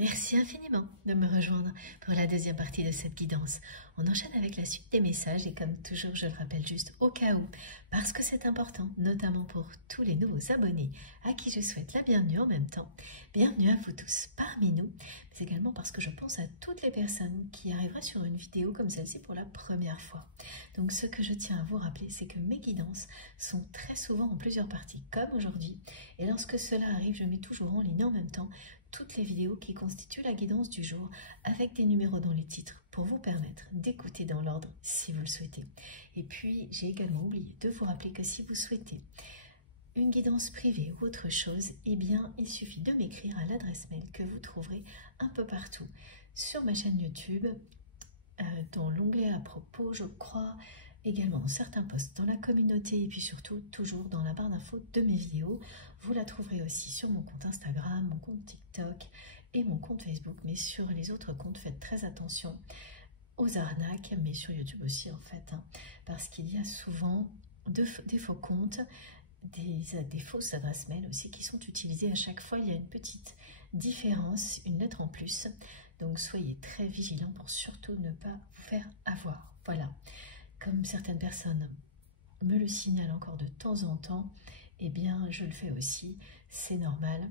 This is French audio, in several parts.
Merci infiniment de me rejoindre pour la deuxième partie de cette guidance. On enchaîne avec la suite des messages et comme toujours, je le rappelle juste au cas où, parce que c'est important, notamment pour tous les nouveaux abonnés à qui je souhaite la bienvenue en même temps. Bienvenue à vous tous parmi nous, mais également parce que je pense à toutes les personnes qui arriveraient sur une vidéo comme celle-ci pour la première fois. Donc ce que je tiens à vous rappeler, c'est que mes guidances sont très souvent en plusieurs parties, comme aujourd'hui. Et lorsque cela arrive, je mets toujours en ligne en même temps toutes les vidéos qui constituent la guidance du jour avec des numéros dans les titres pour vous permettre d'écouter dans l'ordre si vous le souhaitez. Et puis, j'ai également oublié de vous rappeler que si vous souhaitez une guidance privée ou autre chose, eh bien, il suffit de m'écrire à l'adresse mail que vous trouverez un peu partout sur ma chaîne YouTube, dans l'onglet à propos, je crois, également certains posts dans la communauté et puis surtout toujours dans la barre d'infos de mes vidéos. Vous la trouverez aussi sur mon compte Instagram, mon compte TikTok et mon compte Facebook, mais sur les autres comptes, faites très attention aux arnaques, mais sur YouTube aussi en fait, parce qu'il y a souvent des faux comptes, des fausses adresses mail aussi qui sont utilisées. À chaque fois, il y a une petite différence, une lettre en plus, donc soyez très vigilants pour surtout ne pas vous faire avoir. Voilà. Comme certaines personnes me le signalent encore de temps en temps, eh bien, je le fais aussi, c'est normal,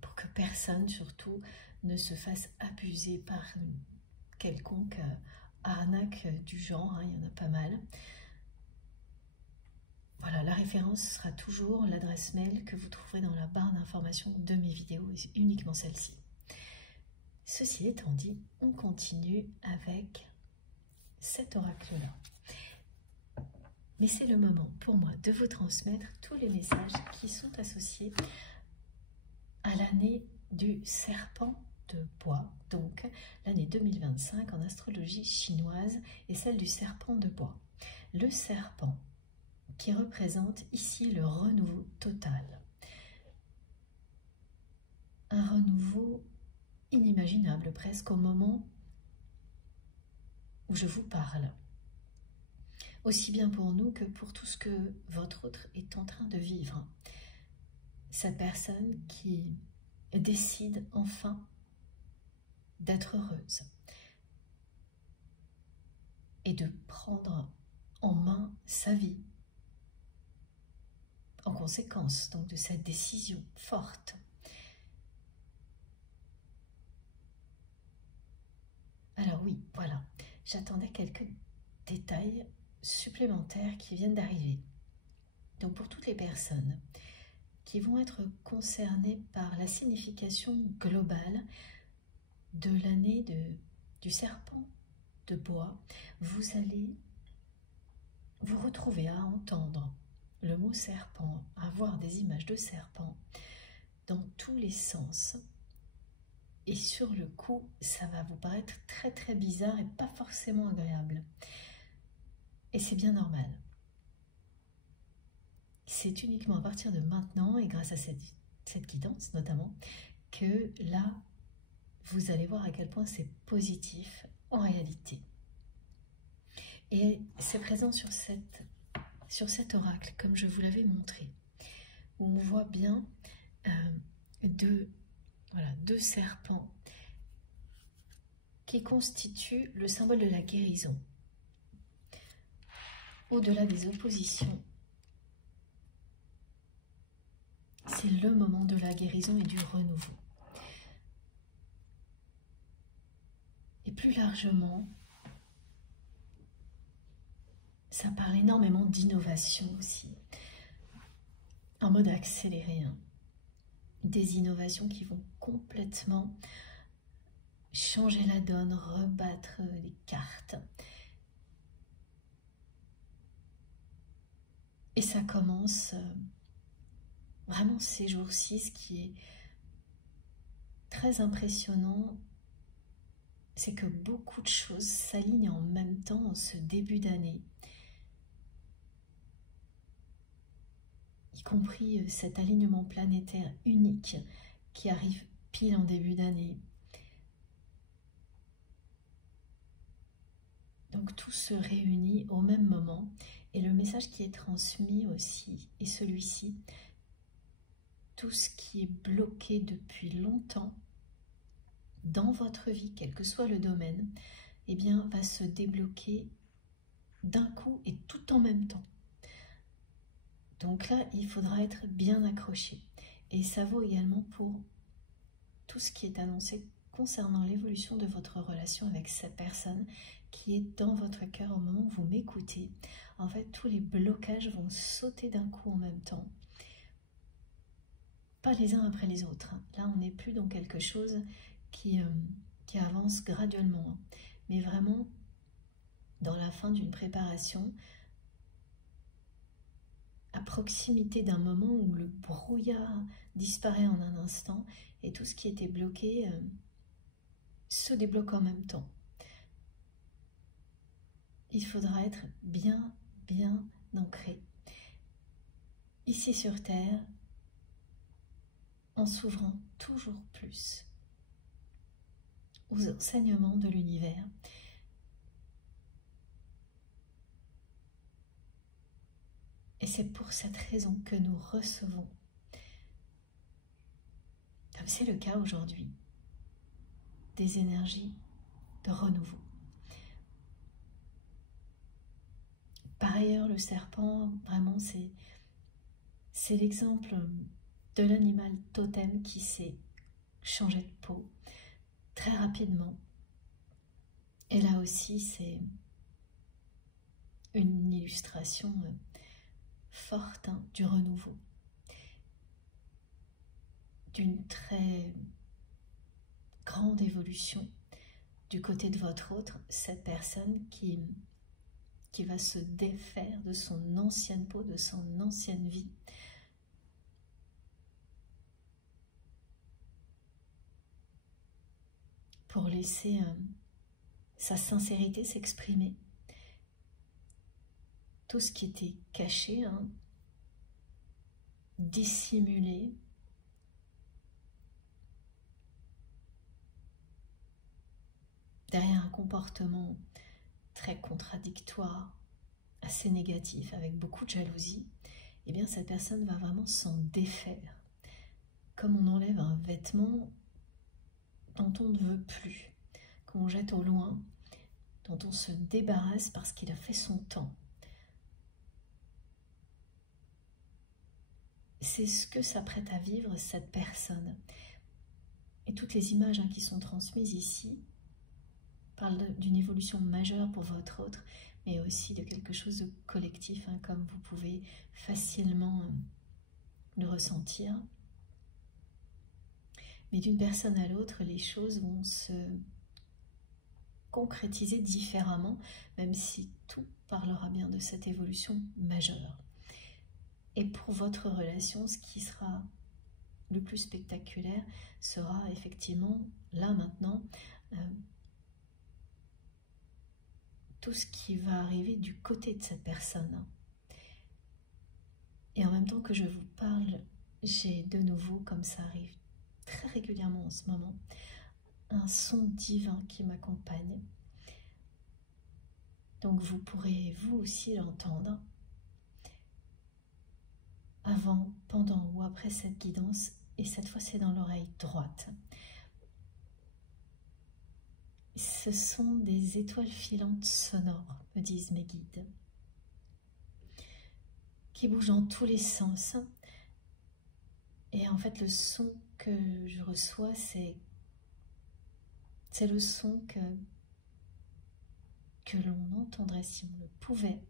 pour que personne, surtout, ne se fasse abuser par une quelconque arnaque du genre, il y en a pas mal. Voilà, la référence sera toujours l'adresse mail que vous trouverez dans la barre d'information de mes vidéos, et uniquement celle-ci. Ceci étant dit, on continue avec cet oracle-là. Mais c'est le moment pour moi de vous transmettre tous les messages qui sont associés à l'année du serpent de bois, donc l'année 2025 en astrologie chinoise et celle du serpent de bois. Le serpent qui représente ici le renouveau total. Un renouveau inimaginable presque au moment où je vous parle. Aussi bien pour nous que pour tout ce que votre autre est en train de vivre. Cette personne qui décide enfin d'être heureuse et de prendre en main sa vie en conséquence donc de cette décision forte. Alors oui, voilà, j'attendais quelques détails supplémentaires qui viennent d'arriver. Donc pour toutes les personnes qui vont être concernées par la signification globale de l'année du serpent de bois, vous allez vous retrouver à entendre le mot serpent, à voir des images de serpent dans tous les sens. Et sur le coup, ça va vous paraître très très bizarre et pas forcément agréable. Et c'est bien normal. C'est uniquement à partir de maintenant, et grâce à cette guidance notamment, que là, vous allez voir à quel point c'est positif en réalité. Et c'est présent sur cet oracle, comme je vous l'avais montré, où on voit bien deux serpents qui constituent le symbole de la guérison. Au-delà des oppositions, c'est le moment de la guérison et du renouveau. Et plus largement, ça parle énormément d'innovation aussi, en mode accéléré, des innovations qui vont complètement changer la donne, rebattre les cartes. Et ça commence vraiment ces jours-ci. Ce qui est très impressionnant, c'est que beaucoup de choses s'alignent en même temps en ce début d'année, y compris cet alignement planétaire unique qui arrive pile en début d'année. Donc tout se réunit au même moment et le message qui est transmis aussi est celui-ci. Tout ce qui est bloqué depuis longtemps dans votre vie, quel que soit le domaine, eh bien, va se débloquer d'un coup et tout en même temps. Donc là, il faudra être bien accroché. Et ça vaut également pour tout ce qui est annoncé concernant l'évolution de votre relation avec cette personne qui est dans votre cœur au moment où vous m'écoutez. En fait, tous les blocages vont sauter d'un coup en même temps. Pas les uns après les autres. Là, on n'est plus dans quelque chose qui avance graduellement, mais vraiment dans la fin d'une préparation, à proximité d'un moment où le brouillard disparaît en un instant et tout ce qui était bloqué se débloque en même temps. Il faudra être bien ancré ici sur Terre, en s'ouvrant toujours plus aux enseignements de l'univers. Et c'est pour cette raison que nous recevons, comme c'est le cas aujourd'hui, des énergies de renouveau. Par ailleurs, le serpent, vraiment, c'est l'exemple de l'animal totem qui s'est changé de peau très rapidement. Et là aussi, c'est une illustration forte du renouveau, d'une très grande évolution du côté de votre autre, cette personne qui va se défaire de son ancienne peau, de son ancienne vie, pour laisser sa sincérité s'exprimer. Tout ce qui était caché, dissimulé, derrière un comportement très contradictoire, assez négatif, avec beaucoup de jalousie, eh bien cette personne va vraiment s'en défaire. Comme on enlève un vêtement dont on ne veut plus, qu'on jette au loin, dont on se débarrasse parce qu'il a fait son temps. C'est ce que s'apprête à vivre cette personne. Et toutes les images qui sont transmises ici parlent d'une évolution majeure pour votre autre, mais aussi de quelque chose de collectif, comme vous pouvez facilement le ressentir. Mais d'une personne à l'autre, les choses vont se concrétiser différemment, même si tout parlera bien de cette évolution majeure. Et pour votre relation, ce qui sera le plus spectaculaire sera effectivement, là maintenant, tout ce qui va arriver du côté de cette personne. Et en même temps que je vous parle, j'ai de nouveau, comme ça arrive très régulièrement en ce moment, un son divin qui m'accompagne. Donc vous pourrez vous aussi l'entendre avant, pendant ou après cette guidance, et cette fois c'est dans l'oreille droite. Ce sont des étoiles filantes sonores, me disent mes guides, qui bougent dans tous les sens. Et en fait, le son que je reçois, c'est le son que l'on entendrait si on le pouvait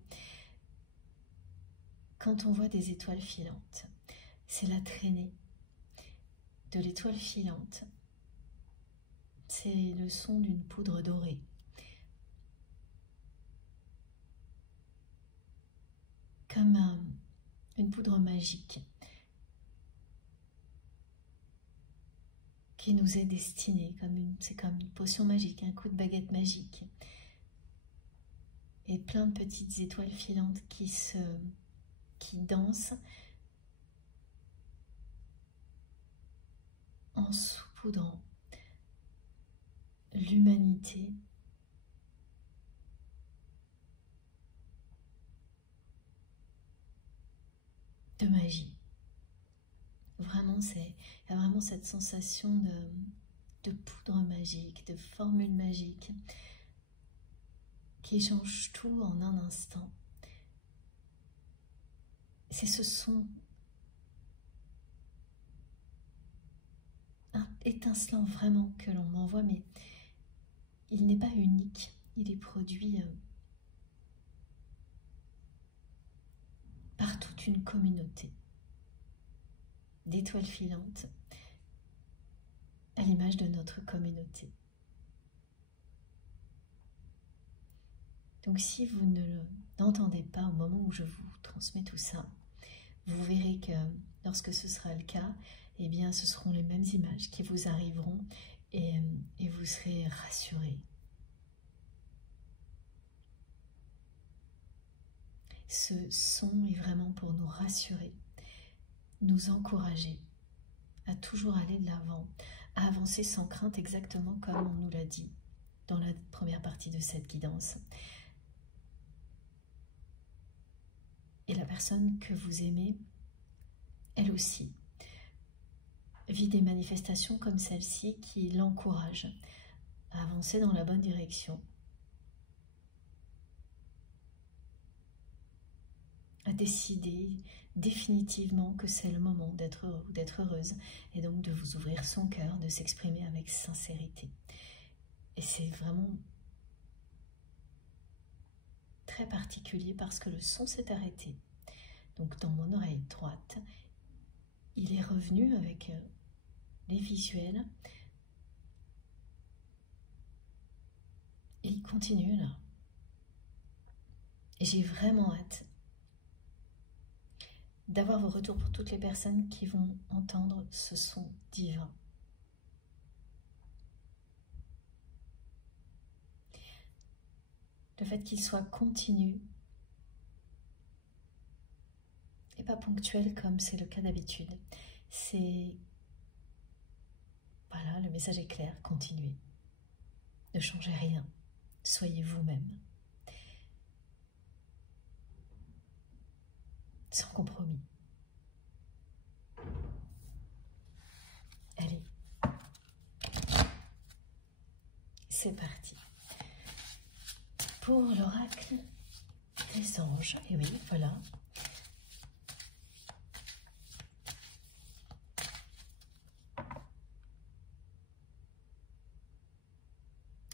quand on voit des étoiles filantes. C'est la traînée de l'étoile filante. C'est le son d'une poudre dorée. Comme une poudre magique qui nous est destinée, c'est comme une potion magique, un coup de baguette magique. Et plein de petites étoiles filantes qui dansent en saupoudrant l'humanité de magie. Vraiment, il y a vraiment cette sensation de poudre magique, de formules magiques qui changent tout en un instant. C'est ce son étincelant vraiment que l'on m'envoie, mais il n'est pas unique. Il est produit par toute une communauté d'étoiles filantes à l'image de notre communauté. Donc si vous ne l'entendez pas au moment où je vous transmets tout ça, vous verrez que lorsque ce sera le cas, eh bien ce seront les mêmes images qui vous arriveront et vous serez rassurés. Ce son est vraiment pour nous rassurer, nous encourager à toujours aller de l'avant, à avancer sans crainte exactement comme on nous l'a dit dans la première partie de cette guidance. Et la personne que vous aimez, elle aussi, vit des manifestations comme celle-ci qui l'encouragent à avancer dans la bonne direction, à décider définitivement que c'est le moment d'être heureux ou d'être heureuse, et donc de vous ouvrir son cœur, de s'exprimer avec sincérité. Et c'est vraiment très particulier parce que le son s'est arrêté. Donc dans mon oreille droite, il est revenu avec les visuels et il continue là. Et j'ai vraiment hâte d'avoir vos retours pour toutes les personnes qui vont entendre ce son divin. Le fait qu'il soit continu et pas ponctuel comme c'est le cas d'habitude. C'est... Voilà, le message est clair, continuez. Ne changez rien, soyez vous-même. Sans compromis. Allez, c'est parti. Pour l'oracle des anges, et oui, voilà.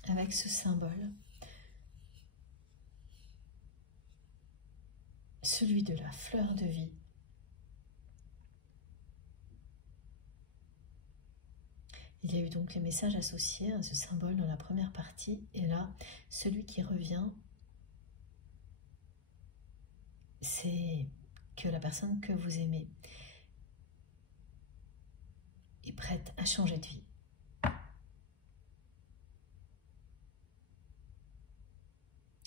Avec ce symbole, celui de la fleur de vie. Il y a eu donc les messages associés à ce symbole dans la première partie, et là, celui qui revient, c'est que la personne que vous aimez est prête à changer de vie.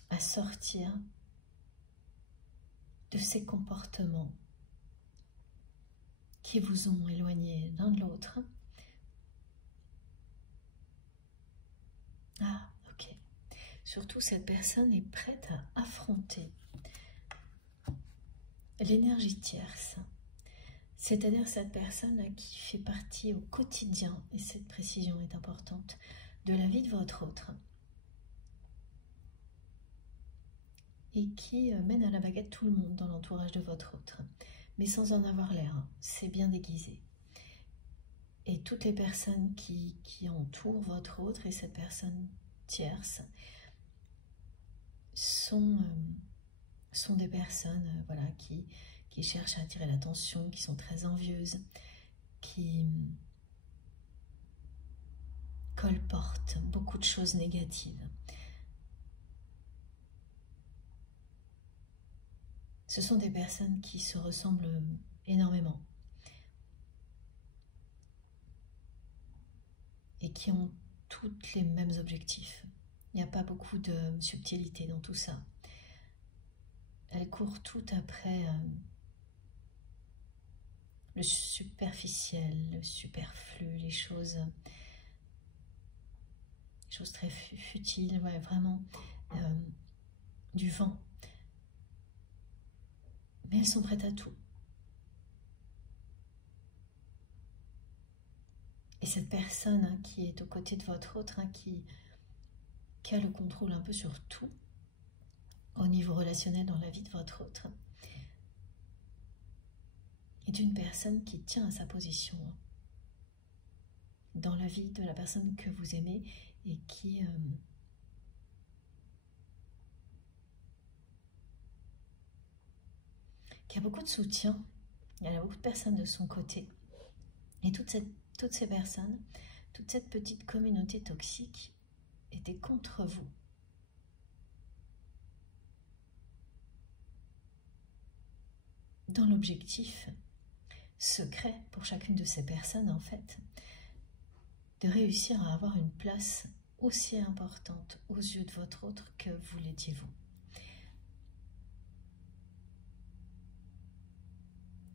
À sortir de ces comportements qui vous ont éloigné l'un de l'autre. Ah, ok. Surtout, cette personne est prête à affronter l'énergie tierce, c'est-à-dire cette personne qui fait partie au quotidien, et cette précision est importante, de la vie de votre autre, et qui mène à la baguette tout le monde dans l'entourage de votre autre, mais sans en avoir l'air, hein. C'est bien déguisé. Et toutes les personnes qui entourent votre autre et cette personne tierce sont des personnes voilà, qui cherchent à attirer l'attention, qui sont très envieuses, qui colportent beaucoup de choses négatives. Ce sont des personnes qui se ressemblent énormément et qui ont toutes les mêmes objectifs. Il n'y a pas beaucoup de subtilité dans tout ça. Elles courent toutes après le superficiel, le superflu, les choses très futiles, ouais, vraiment du vent. Mais elles sont prêtes à tout. Et cette personne qui est aux côtés de votre autre, qui a le contrôle un peu sur tout, au niveau relationnel dans la vie de votre autre, est une personne qui tient à sa position dans la vie de la personne que vous aimez et qui a beaucoup de soutien. Il y a beaucoup de personnes de son côté. Et toutes ces personnes, toute cette petite communauté toxique était contre vous. Dans l'objectif secret pour chacune de ces personnes, en fait, de réussir à avoir une place aussi importante aux yeux de votre autre que vous l'étiez vous.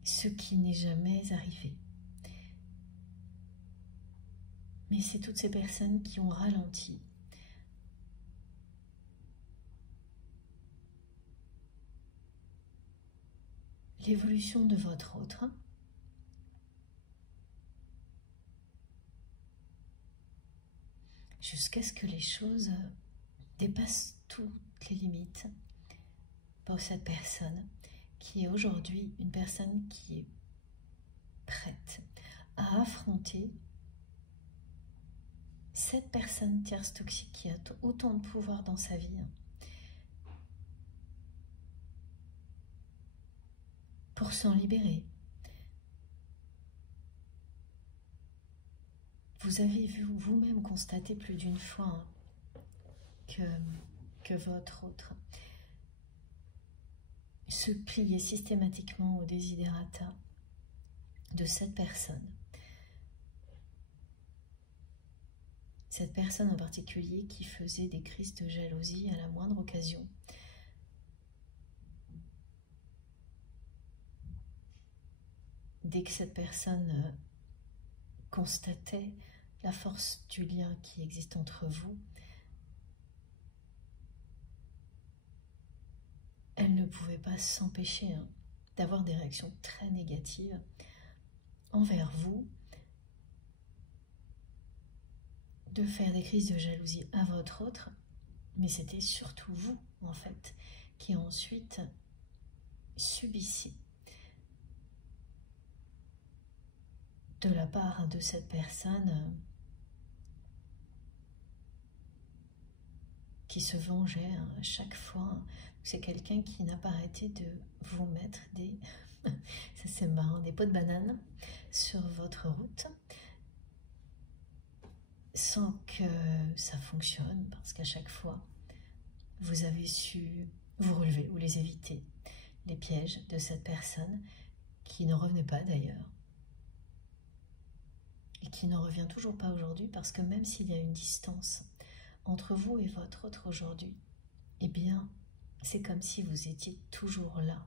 Ce qui n'est jamais arrivé. Mais c'est toutes ces personnes qui ont ralenti l'évolution de votre autre, jusqu'à ce que les choses dépassent toutes les limites pour cette personne qui est aujourd'hui une personne qui est prête à affronter cette personne tierce toxique qui a autant de pouvoir dans sa vie pour s'en libérer. Vous avez vu vous-même constater plus d'une fois que votre autre se pliait systématiquement au desiderata de cette personne. Cette personne en particulier qui faisait des crises de jalousie à la moindre occasion. Dès que cette personne constatait la force du lien qui existe entre vous, elle ne pouvait pas s'empêcher d'avoir des réactions très négatives envers vous, de faire des crises de jalousie à votre autre, mais c'était surtout vous, en fait, qui ensuite subissiez de la part de cette personne qui se vengeait à chaque fois. C'est quelqu'un qui n'a pas arrêté de vous mettre des, ça c'est marrant, des pots de banane sur votre route sans que ça fonctionne, parce qu'à chaque fois vous avez su vous relever ou les éviter, les pièges de cette personne qui ne revenait pas d'ailleurs et qui ne revient toujours pas aujourd'hui, parce que même s'il y a une distance entre vous et votre autre aujourd'hui, eh bien c'est comme si vous étiez toujours là.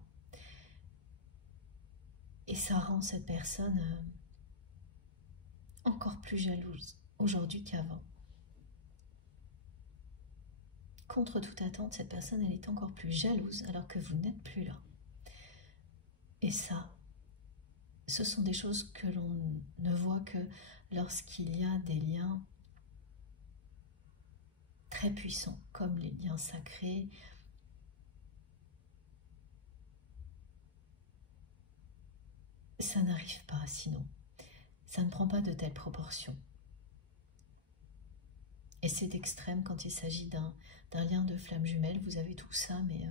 Et ça rend cette personne encore plus jalouse aujourd'hui qu'avant. Contre toute attente, cette personne, elle est encore plus jalouse alors que vous n'êtes plus là. Et ça, ce sont des choses que l'on ne voit que lorsqu'il y a des liens très puissants, comme les liens sacrés, ça n'arrive pas sinon. Ça ne prend pas de telles proportions. Et c'est extrême quand il s'agit d'un lien de flamme jumelle. Vous avez tout ça, mais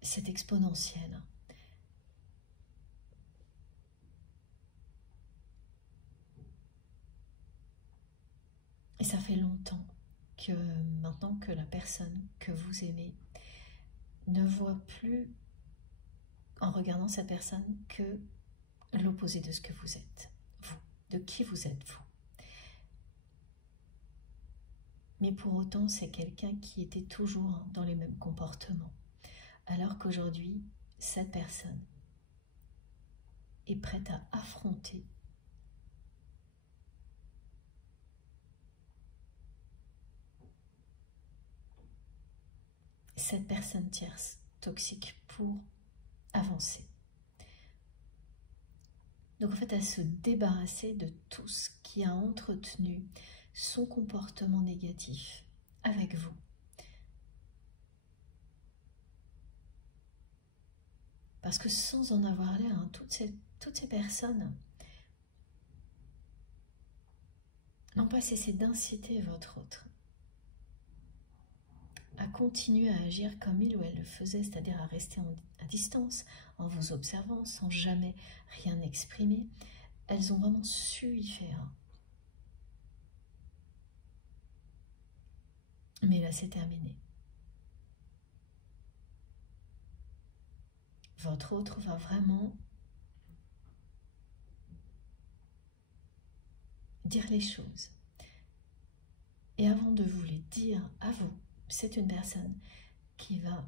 c'est exponentiel. Et ça fait longtemps que maintenant que la personne que vous aimez ne voit plus, en regardant cette personne, que l'opposé de ce que vous êtes, vous, de qui vous êtes, vous. Mais pour autant, c'est quelqu'un qui était toujours dans les mêmes comportements. Alors qu'aujourd'hui, cette personne est prête à affronter cette personne tierce toxique pour avancer. Donc en fait, à se débarrasser de tout ce qui a entretenu son comportement négatif avec vous. Parce que sans en avoir l'air, hein, toutes ces personnes n'ont pas cessé d'inciter votre autre à continuer à agir comme il ou elle le faisait, c'est-à-dire à rester à distance, en vous observant, sans jamais rien exprimer. Elles ont vraiment su y faire. Mais là, c'est terminé. Votre autre va vraiment dire les choses. Et avant de vous les dire à vous, c'est une personne qui va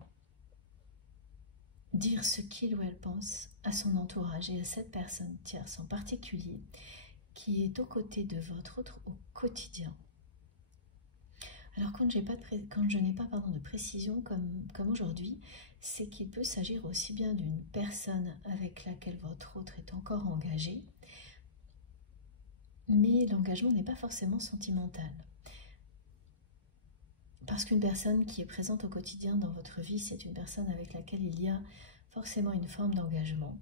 dire ce qu'il ou elle pense à son entourage et à cette personne tierce en particulier qui est aux côtés de votre autre au quotidien. Alors quand je n'ai pas de précision comme aujourd'hui, c'est qu'il peut s'agir aussi bien d'une personne avec laquelle votre autre est encore engagé, mais l'engagement n'est pas forcément sentimental. Parce qu'une personne qui est présente au quotidien dans votre vie, c'est une personne avec laquelle il y a forcément une forme d'engagement,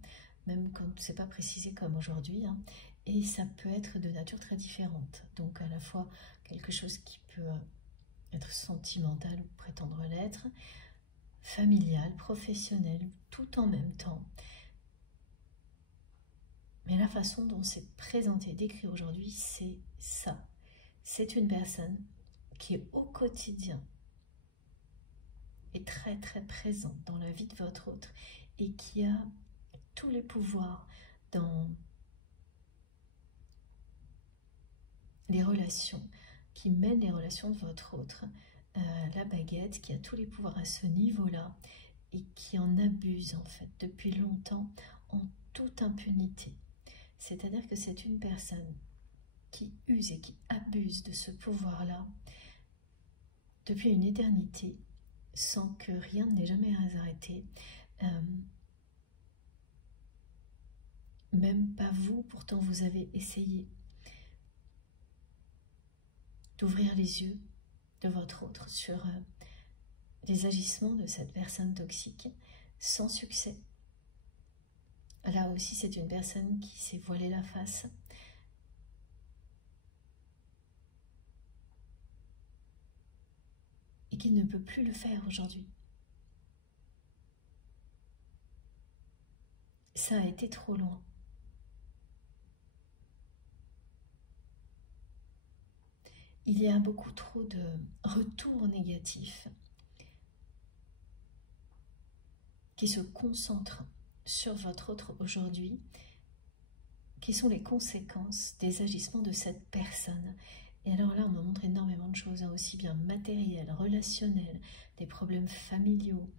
même quand ce n'est pas précisé comme aujourd'hui, hein, et ça peut être de nature très différente. Donc à la fois quelque chose qui peut être sentimental ou prétendre l'être, familial, professionnel, tout en même temps. Mais la façon dont c'est présenté, décrit aujourd'hui, c'est ça. C'est une personne qui est au quotidien est très très présent dans la vie de votre autre et qui a tous les pouvoirs dans les relations, qui mène les relations de votre autre, la baguette, qui a tous les pouvoirs à ce niveau-là et qui en abuse en fait depuis longtemps en toute impunité. C'est-à-dire que c'est une personne qui use et qui abuse de ce pouvoir-là depuis une éternité sans que rien n'ait jamais arrêté. Même pas vous, pourtant vous avez essayé d'ouvrir les yeux de votre autre sur les agissements de cette personne toxique, sans succès. Là aussi, c'est une personne qui s'est voilée la face. Et qui ne peut plus le faire aujourd'hui. Ça a été trop loin. Il y a beaucoup trop de retours négatifs qui se concentrent sur votre autre aujourd'hui, qui sont les conséquences des agissements de cette personne. Et alors là, on me montre énormément de choses, hein, aussi bien matérielles, relationnelles, des problèmes familiaux,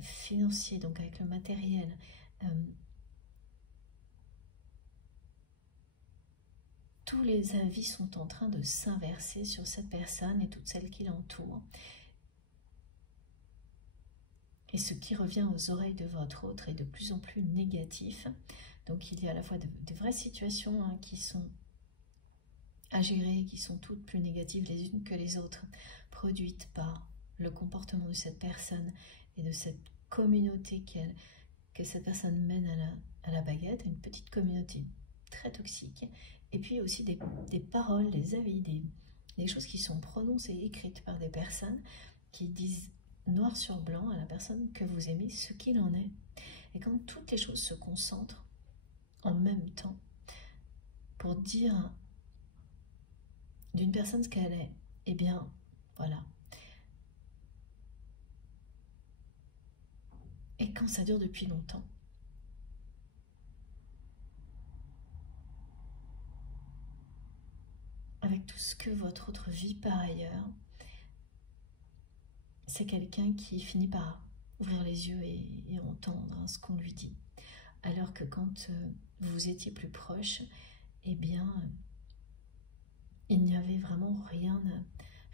financiers, donc avec le matériel. Tous les avis sont en train de s'inverser sur cette personne et toutes celles qui l'entourent. Et ce qui revient aux oreilles de votre autre est de plus en plus négatif. Donc il y a à la fois de vraies situations, hein, qui sont à gérer, qui sont toutes plus négatives les unes que les autres, produites par le comportement de cette personne et de cette communauté que cette personne mène à la baguette, une petite communauté très toxique. Et puis aussi des paroles, des avis, des choses qui sont prononcées et écrites par des personnes qui disent noir sur blanc à la personne que vous aimez ce qu'il en est. Et quand toutes les choses se concentrent en même temps pour dire d'une personne ce qu'elle est, eh bien, voilà. Et quand ça dure depuis longtemps, avec tout ce que votre autre vit par ailleurs, c'est quelqu'un qui finit par ouvrir les yeux et entendre, hein, ce qu'on lui dit. Alors que quand vous étiez plus proche, eh bien, il n'y avait vraiment rien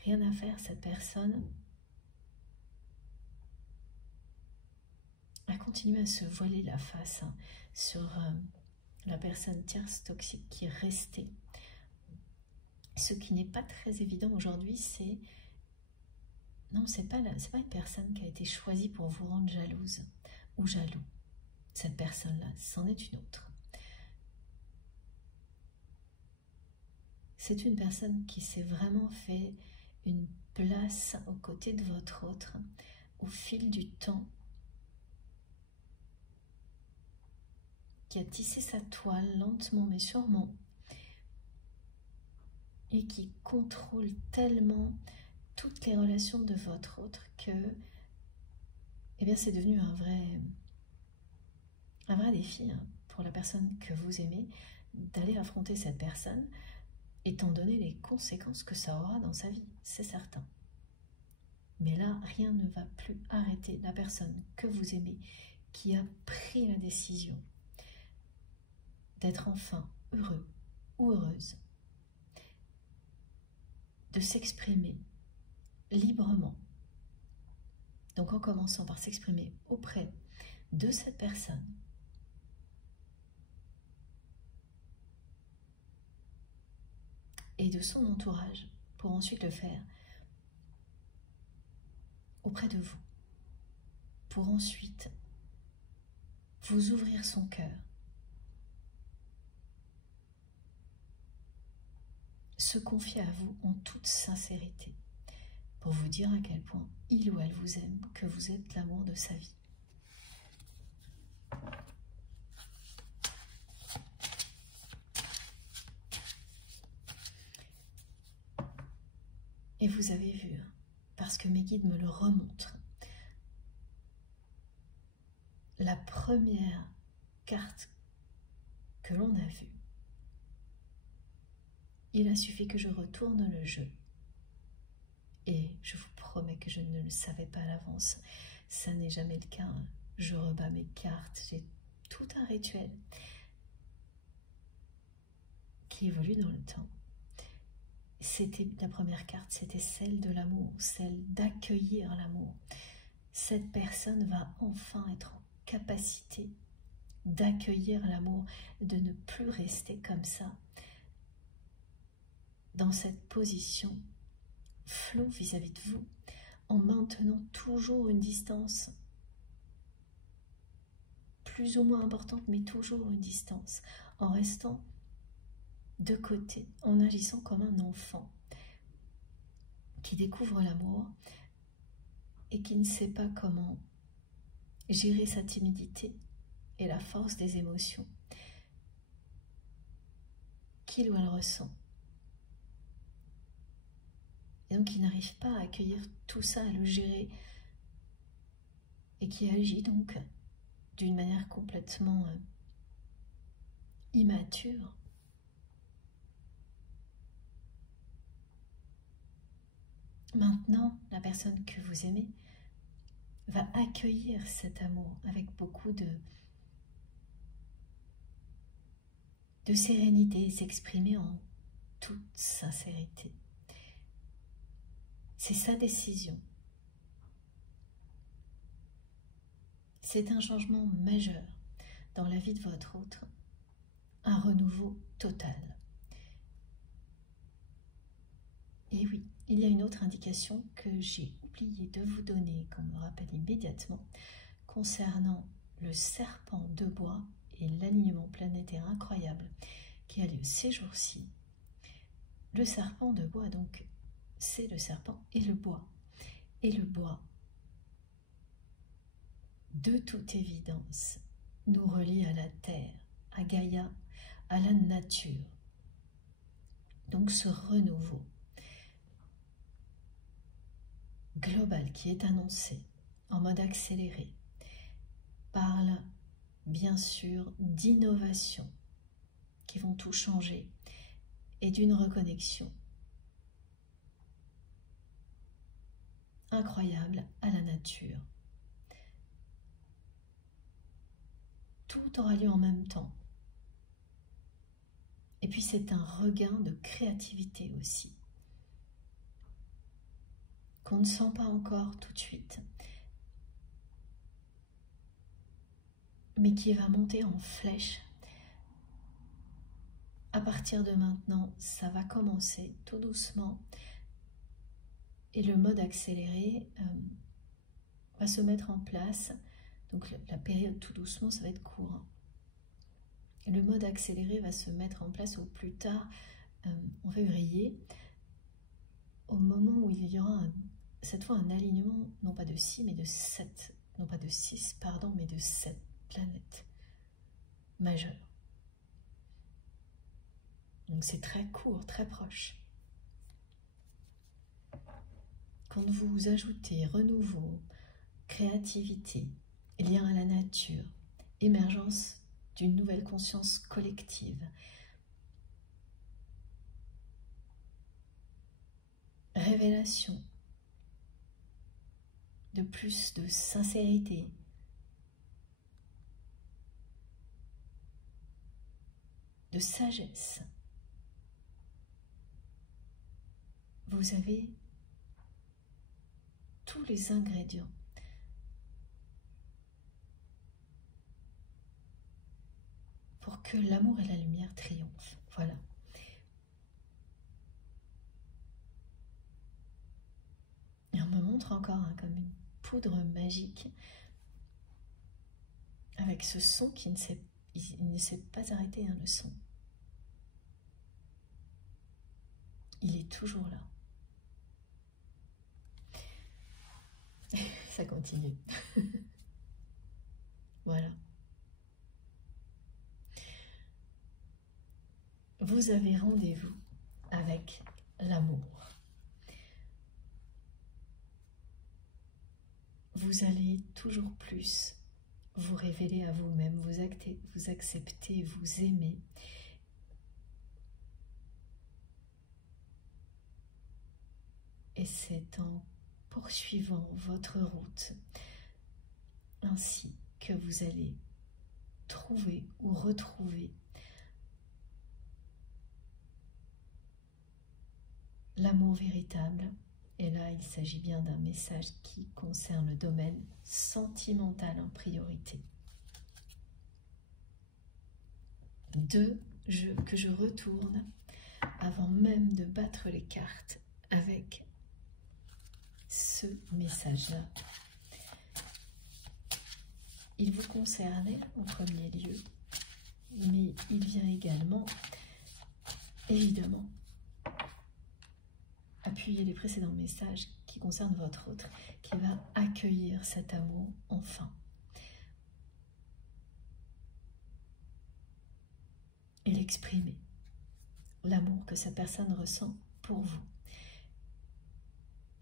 à faire. Cette personne a continué à se voiler la face, hein, sur la personne tierce toxique qui est restée. Ce qui n'est pas très évident aujourd'hui, c'est... Non, c'est pas une personne qui a été choisie pour vous rendre jalouse ou jaloux. Cette personne-là, c'en est une autre. C'est une personne qui s'est vraiment fait une place aux côtés de votre autre au fil du temps, qui a tissé sa toile lentement mais sûrement et qui contrôle tellement toutes les relations de votre autre que eh bien, c'est devenu un vrai défi pour la personne que vous aimez d'aller affronter cette personne, étant donné les conséquences que ça aura dans sa vie, c'est certain. Mais là, rien ne va plus arrêter la personne que vous aimez, qui a pris la décision d'être enfin heureux ou heureuse, de s'exprimer librement. Donc en commençant par s'exprimer auprès de cette personne, et de son entourage, pour ensuite le faire auprès de vous, pour ensuite vous ouvrir son cœur, se confier à vous en toute sincérité, pour vous dire à quel point il ou elle vous aime, que vous êtes l'amour de sa vie. Et vous avez vu, parce que mes guides me le remontrent, la première carte que l'on a vue, il a suffi que je retourne le jeu. Et je vous promets que je ne le savais pas à l'avance. Ça n'est jamais le cas. Je rebats mes cartes. J'ai tout un rituel qui évolue dans le temps. C'était la première carte, c'était celle de l'amour, celle d'accueillir l'amour. Cette personne va enfin être en capacité d'accueillir l'amour, de ne plus rester comme ça, dans cette position floue vis-à-vis de vous, en maintenant toujours une distance plus ou moins importante, mais toujours une distance, en restant de côté, en agissant comme un enfant qui découvre l'amour et qui ne sait pas comment gérer sa timidité et la force des émotions qu'il ou elle ressent. Et donc il n'arrive pas à accueillir tout ça, à le gérer, et qui agit donc d'une manière complètement immature. Maintenant, la personne que vous aimez va accueillir cet amour avec beaucoup de sérénité et s'exprimer en toute sincérité. C'est sa décision. C'est un changement majeur dans la vie de votre autre, un renouveau total. Et oui, il y a une autre indication que j'ai oublié de vous donner, qu'on me rappelle immédiatement, concernant le serpent de bois et l'alignement planétaire incroyable qui a lieu ces jours-ci. Le serpent de bois, donc, c'est le serpent et le bois. Et le bois, de toute évidence, nous relie à la terre, à Gaïa, à la nature. Donc ce renouveau global qui est annoncé en mode accéléré parle bien sûr d'innovation qui vont tout changer et d'une reconnexion incroyable à la nature. Tout aura lieu en même temps. Et puis c'est un regain de créativité aussi, qu'on ne sent pas encore tout de suite, mais qui va monter en flèche partir de maintenant, ça va commencer tout doucement. Et le mode accéléré va se mettre en place. Donc la période tout doucement, ça va être court, hein. Et le mode accéléré va se mettre en place au plus tard en février, au moment où il y aura cette fois un alignement, non pas de 6, mais de 7, non pas de 6, pardon, mais de 7 planètes majeures. Donc c'est très court, très proche. Quand vous ajoutez renouveau, créativité, lien à la nature, émergence d'une nouvelle conscience collective, révélation de plus de sincérité, de sagesse, vous avez tous les ingrédients pour que l'amour et la lumière triomphent. Voilà. Et on me montre encore comme une poudre magique avec ce son qui ne s'est pas arrêté, le son. Il est toujours là. Ça continue. Voilà. Vous avez rendez-vous avec l'amour. Vous allez toujours plus vous révéler à vous-même, vous accepter, vous aimer. Et c'est en poursuivant votre route ainsi que vous allez trouver ou retrouver l'amour véritable. Et là, il s'agit bien d'un message qui concerne le domaine sentimental en priorité. 2 jeux que je retourne avant même de battre les cartes avec ce message-là. Il vous concernait en premier lieu, mais il vient également, évidemment, appuyer les précédents messages qui concernent votre autre, qui va accueillir cet amour enfin. Et l'exprimer, l'amour que cette personne ressent pour vous.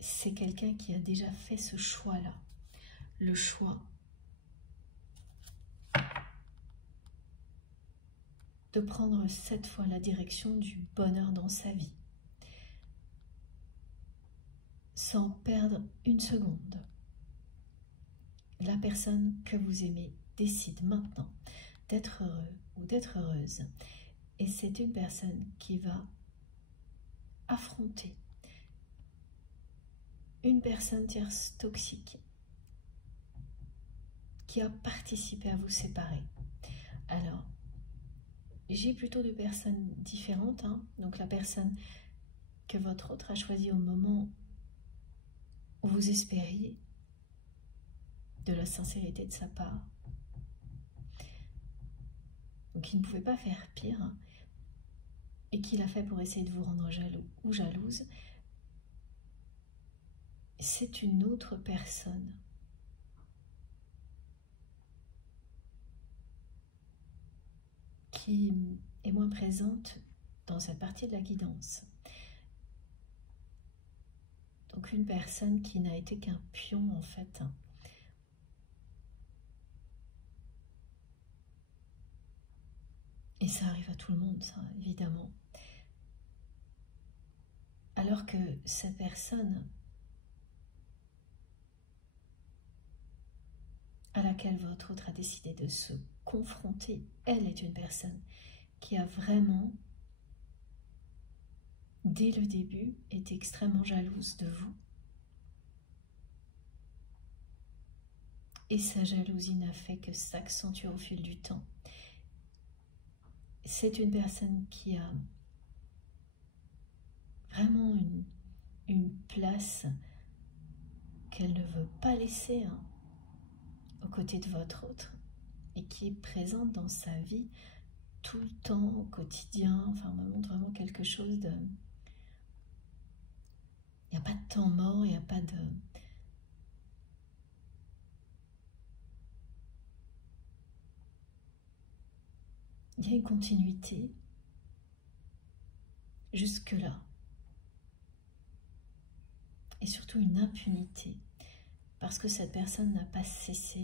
C'est quelqu'un qui a déjà fait ce choix-là, le choix de prendre cette fois la direction du bonheur dans sa vie, sans perdre une seconde. La personne que vous aimez décide maintenant d'être heureux ou d'être heureuse, et c'est une personne qui va affronter une personne tierce toxique qui a participé à vous séparer. Alors, j'ai plutôt 2 personnes différentes, hein. Donc la personne que votre autre a choisie au moment où vous espériez de la sincérité de sa part. Donc il ne pouvait pas faire pire, hein, et qu'il a fait pour essayer de vous rendre jaloux ou jalouse. C'est une autre personne qui est moins présente dans cette partie de la guidance. Donc une personne qui n'a été qu'un pion en fait. Et ça arrive à tout le monde, ça, évidemment. Alors que cette personne à laquelle votre autre a décidé de se confronter, elle est une personne qui a vraiment, dès le début, été extrêmement jalouse de vous. Et sa jalousie n'a fait que s'accentuer au fil du temps. c'est une personne qui a vraiment une place qu'elle ne veut pas laisser aux côtés de votre autre et qui est présente dans sa vie tout le temps, au quotidien. Enfin, on me montre vraiment quelque chose de... Il n'y a pas de temps mort, il n'y a pas de... Il y a une continuité jusque-là. Et surtout une impunité. Parce que cette personne n'a pas cessé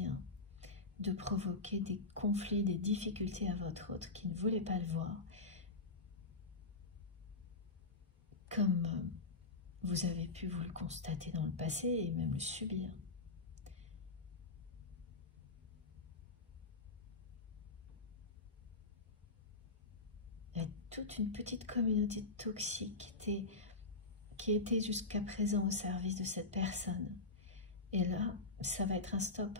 de provoquer des conflits, des difficultés à votre autre qui ne voulait pas le voir. Comme vous avez pu vous le constater dans le passé et même le subir. Il y a toute une petite communauté toxique qui était jusqu'à présent au service de cette personne. Et là, ça va être un stop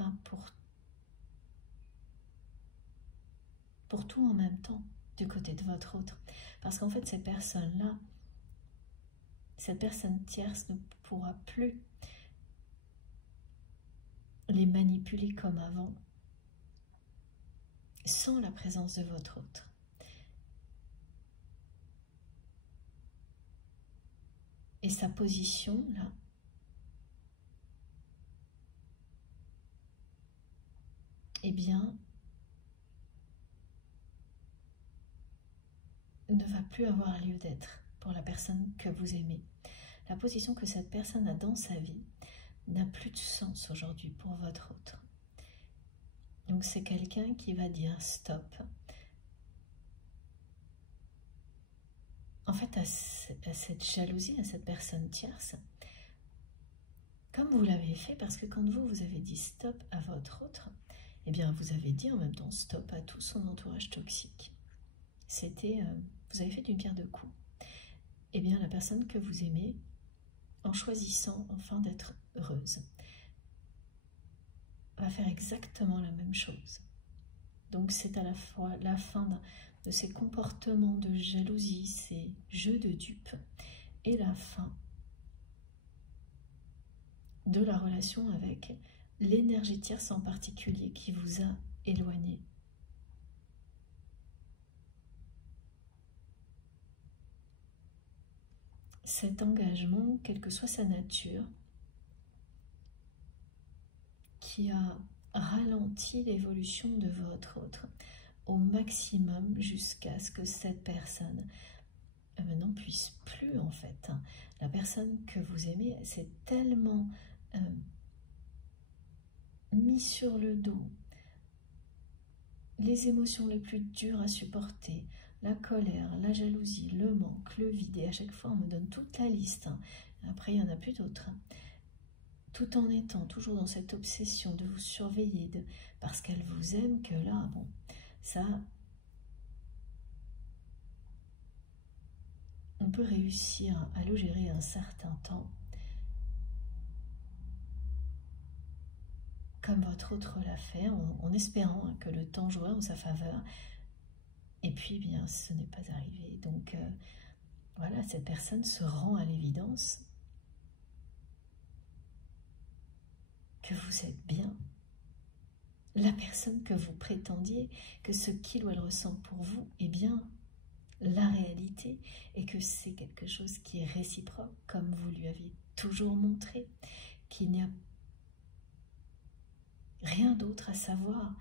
pour tout en même temps, du côté de votre autre. Parce qu'en fait, cette personne-là, cette personne tierce ne pourra plus les manipuler comme avant, sans la présence de votre autre. Et sa position, là, eh bien, ne va plus avoir lieu d'être pour la personne que vous aimez. La position que cette personne a dans sa vie n'a plus de sens aujourd'hui pour votre autre. Donc c'est quelqu'un qui va dire stop. En fait, à cette jalousie, à cette personne tierce, comme vous l'avez fait, parce que quand vous avez dit stop à votre autre, eh bien vous avez dit en même temps stop à tout son entourage toxique. C'était, vous avez fait d'une pierre deux coups. Eh bien la personne que vous aimez, en choisissant enfin d'être heureuse, va faire exactement la même chose. Donc c'est à la fois la fin de ces comportements de jalousie, ces jeux de dupes, et la fin de la relation avec l'énergie tierce en particulier qui vous a éloigné. Cet engagement, quelle que soit sa nature, qui a ralenti l'évolution de votre autre au maximum jusqu'à ce que cette personne n'en puisse plus en fait. La personne que vous aimez, c'est tellement mis sur le dos les émotions les plus dures à supporter, la colère, la jalousie, le manque, le vide, et à chaque fois on me donne toute la liste, après il n'y en a plus d'autres, tout en étant toujours dans cette obsession de vous surveiller, parce qu'elle vous aime, que là, bon, ça, on peut réussir à le gérer un certain temps, comme votre autre l'a fait, en espérant que le temps jouera en sa faveur. Et puis, bien, ce n'est pas arrivé. Donc, voilà, cette personne se rend à l'évidence que vous êtes bien la personne que vous prétendiez, que ce qu'il ou elle ressent pour vous est bien la réalité et que c'est quelque chose qui est réciproque, comme vous lui aviez toujours montré, qu'il n'y a rien d'autre à savoir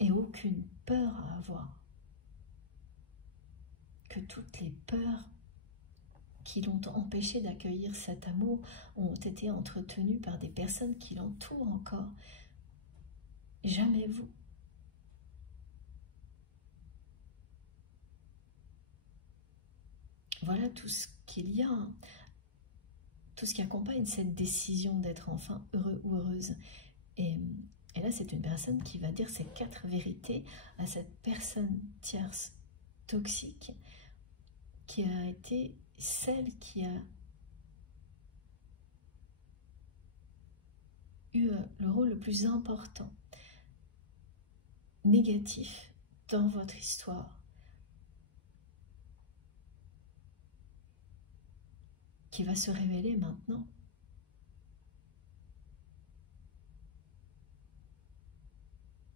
et aucune peur à avoir, que toutes les peurs qui l'ont empêché d'accueillir cet amour ont été entretenues par des personnes qui l'entourent encore. Jamais vous. Voilà tout ce qu'il y a, tout ce qui accompagne cette décision d'être enfin heureux ou heureuse. Et là, c'est une personne qui va dire ces 4 vérités à cette personne tierce toxique qui a été celle qui a eu le rôle le plus important, négatif, dans votre histoire, qui va se révéler maintenant.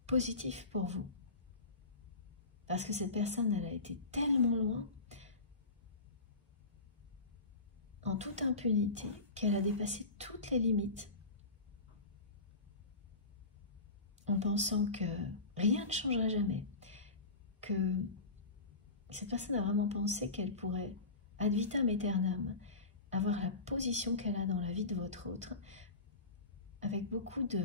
Positif pour vous. Parce que cette personne, elle a été tellement loin, en toute impunité, qu'elle a dépassé toutes les limites, en pensant que rien ne changera jamais, que cette personne a vraiment pensé qu'elle pourrait, ad vitam aeternam, avoir la position qu'elle a dans la vie de votre autre, avec beaucoup de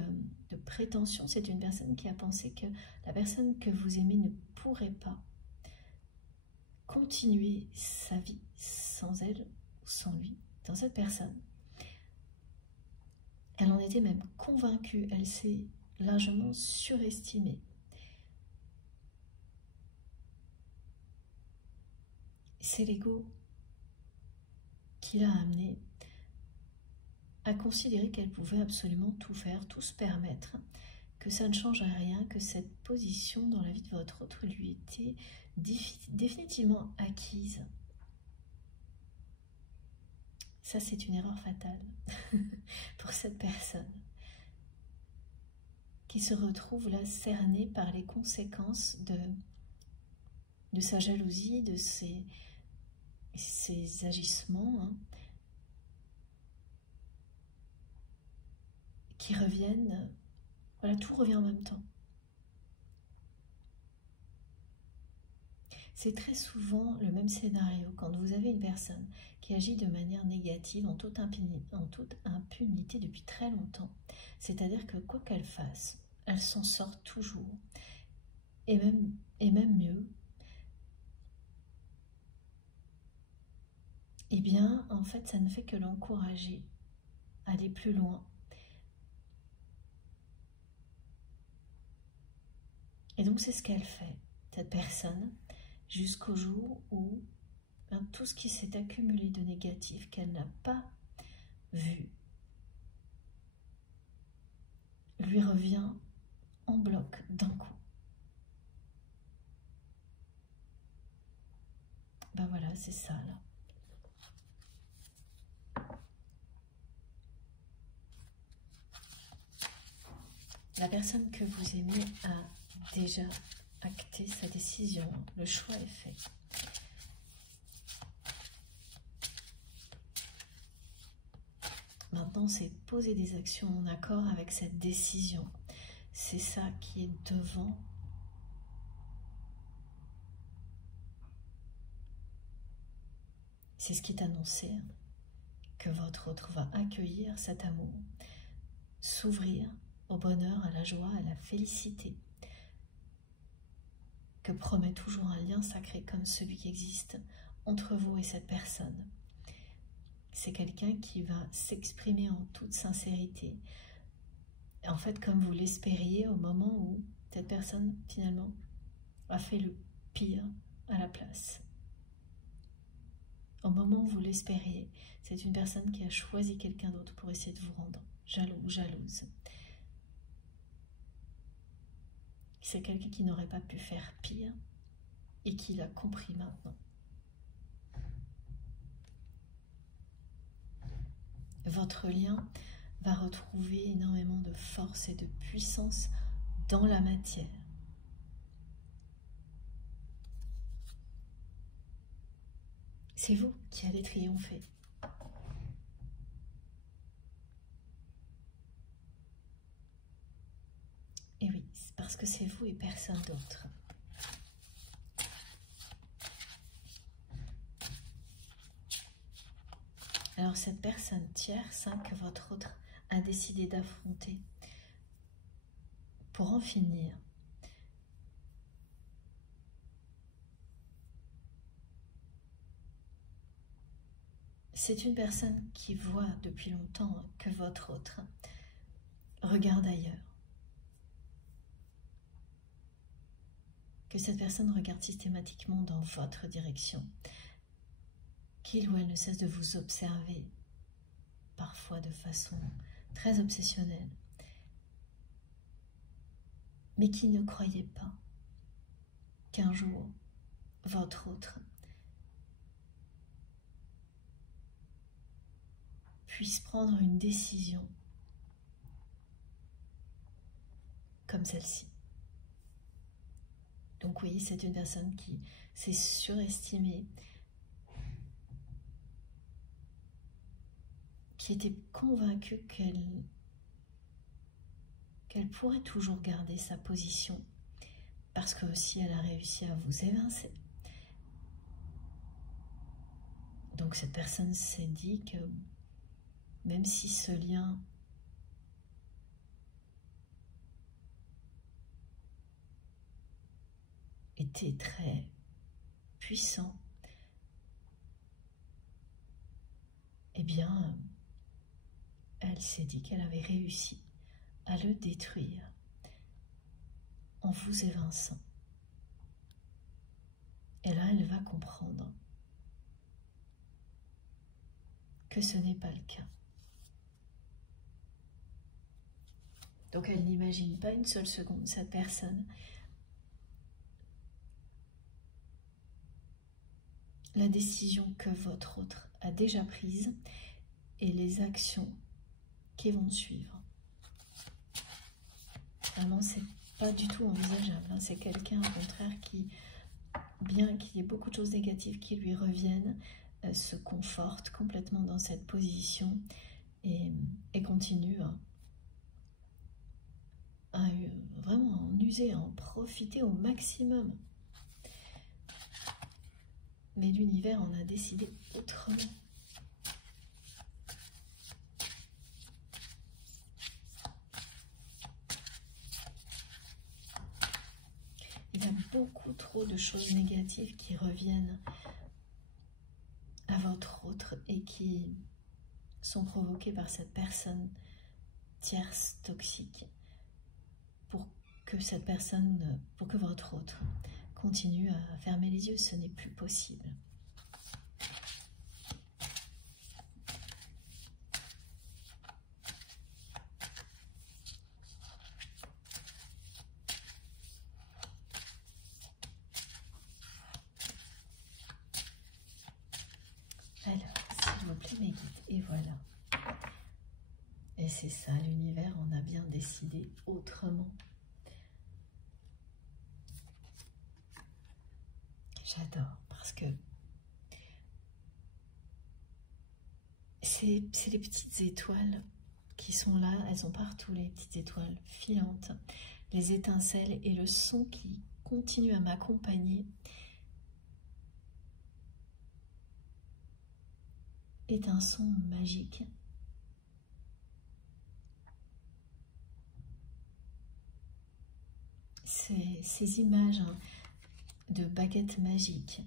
prétention. C'est une personne qui a pensé que la personne que vous aimez ne pourrait pas continuer sa vie sans elle ou sans lui, dans cette personne. Elle en était même convaincue, elle s'est largement surestimée. C'est l'ego qui l'a amenée à considérer qu'elle pouvait absolument tout faire, tout se permettre, que ça ne changerait rien, que cette position dans la vie de votre autre lui était définitivement acquise. Ça, c'est une erreur fatale pour cette personne qui se retrouve là cernée par les conséquences de sa jalousie, de ses agissements, hein, qui reviennent. Voilà, tout revient en même temps. C'est très souvent le même scénario quand vous avez une personne qui agit de manière négative en toute impunité depuis très longtemps. C'est-à-dire que quoi qu'elle fasse, elle s'en sort toujours. Et même mieux. Eh bien, en fait, ça ne fait que l'encourager à aller plus loin. Et donc, c'est ce qu'elle fait, cette personne, jusqu'au jour où tout ce qui s'est accumulé de négatif qu'elle n'a pas vu lui revient en bloc d'un coup. Ben voilà, c'est ça là. La personne que vous aimez a déjà acté sa décision, le choix est fait. Maintenant, c'est poser des actions en accord avec cette décision. C'est ça qui est devant. C'est ce qui est annoncé, que votre autre va accueillir cet amour, s'ouvrir au bonheur, à la joie, à la félicité, que promet toujours un lien sacré comme celui qui existe entre vous et cette personne. C'est quelqu'un qui va s'exprimer en toute sincérité, en fait comme vous l'espériez au moment où cette personne finalement a fait le pire à la place. Au moment où vous l'espériez, c'est une personne qui a choisi quelqu'un d'autre pour essayer de vous rendre jaloux ou jalouse. C'est quelqu'un qui n'aurait pas pu faire pire et qui l'a compris maintenant. Votre lien va retrouver énormément de force et de puissance dans la matière. C'est vous qui allez triompher. Et oui, c'est parce que c'est vous et personne d'autre. Alors cette personne tierce que votre autre a décidé d'affronter pour en finir, c'est une personne qui voit depuis longtemps que votre autre regarde ailleurs. Que cette personne regarde systématiquement dans votre direction. Qu'il ou elle ne cesse de vous observer, parfois de façon très obsessionnelle, mais qui ne croyait pas qu'un jour, votre autre puisse prendre une décision comme celle-ci. Donc oui, c'est une personne qui s'est surestimée, qui était convaincue qu'elle pourrait toujours garder sa position, parce que aussi elle a réussi à vous évincer. Donc cette personne s'est dit que même si ce lien était très puissant, eh bien, elle s'est dit qu'elle avait réussi à le détruire en vous évinçant. Et là, elle va comprendre que ce n'est pas le cas. Donc elle n'imagine pas une seule seconde cette personne la décision que votre autre a déjà prise et les actions qui vont suivre. Vraiment, c'est pas du tout envisageable. Hein. C'est quelqu'un, au contraire, qui, bien qu'il y ait beaucoup de choses négatives qui lui reviennent, se conforte complètement dans cette position et continue à vraiment en user, à en profiter au maximum. Mais l'univers en a décidé autrement. Il y a beaucoup trop de choses négatives qui reviennent à votre autre et qui sont provoquées par cette personne tierce toxique pour que cette personne, pour que votre autre continue à fermer les yeux. Ce n'est plus possible. Alors, s'il vous plaît, mes guides, et voilà. Et c'est ça, l'univers en a bien décidé autrement. J'adore, parce que c'est les petites étoiles qui sont là, elles sont partout, les petites étoiles filantes, les étincelles et le son qui continue à m'accompagner est un son magique. Ces images de baguettes magiques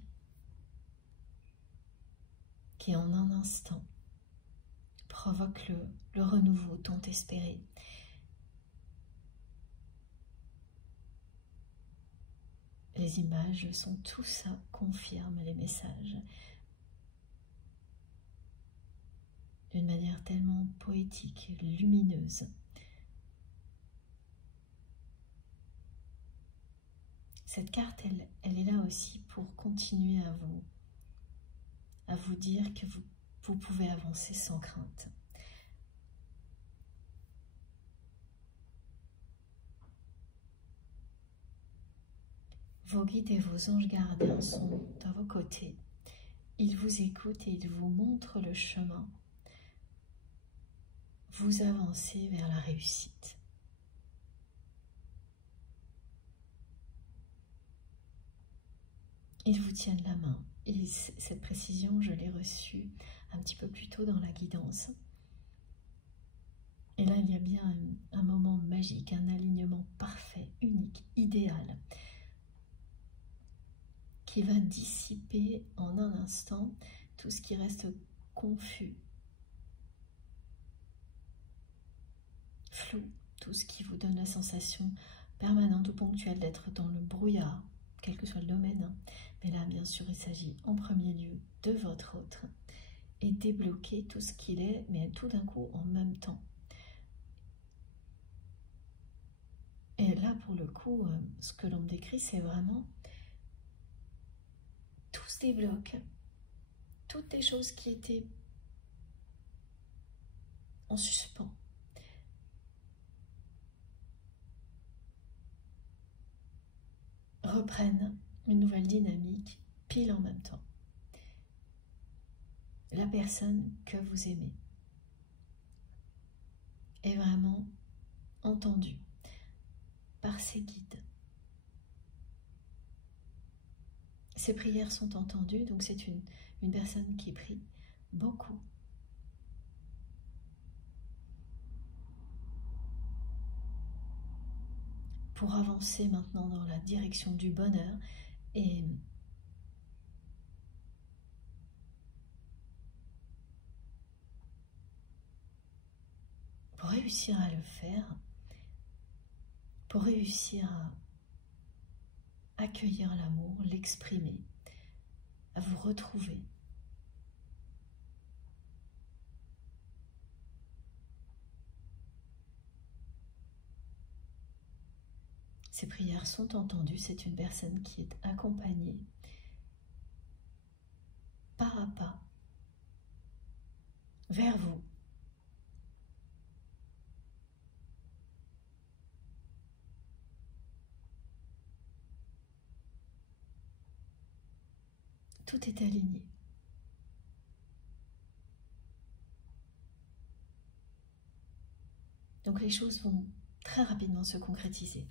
qui en un instant provoquent le renouveau tant espéré. Les images sont tout ça, confirment les messages d'une manière tellement poétique, lumineuse. Cette carte, elle est là aussi pour continuer à vous dire que vous pouvez avancer sans crainte. Vos guides et vos anges gardiens sont à vos côtés. Ils vous écoutent et ils vous montrent le chemin. Vous avancez vers la réussite. Ils vous tiennent la main. Et cette précision, je l'ai reçue un petit peu plus tôt dans la guidance. Et là, il y a bien un moment magique, un alignement parfait, unique, idéal, qui va dissiper en un instant tout ce qui reste confus, flou, tout ce qui vous donne la sensation permanente ou ponctuelle d'être dans le brouillard, quel que soit le domaine. Mais là, bien sûr, il s'agit en premier lieu de votre autre et débloquer tout ce qu'il est, mais tout d'un coup, en même temps. Et là, pour le coup, ce que l'on me décrit, c'est vraiment tout se débloque. Toutes les choses qui étaient en suspens. Reprennent une nouvelle dynamique pile en même temps. La personne que vous aimez est vraiment entendue par ses guides. Ses prières sont entendues, donc c'est une personne qui prie beaucoup. Pour avancer maintenant dans la direction du bonheur et pour réussir à le faire, pour réussir à accueillir l'amour, l'exprimer, à vous retrouver. Ces prières sont entendues, c'est une personne qui est accompagnée pas à pas vers vous. Tout est aligné. Donc les choses vont très rapidement se concrétiser.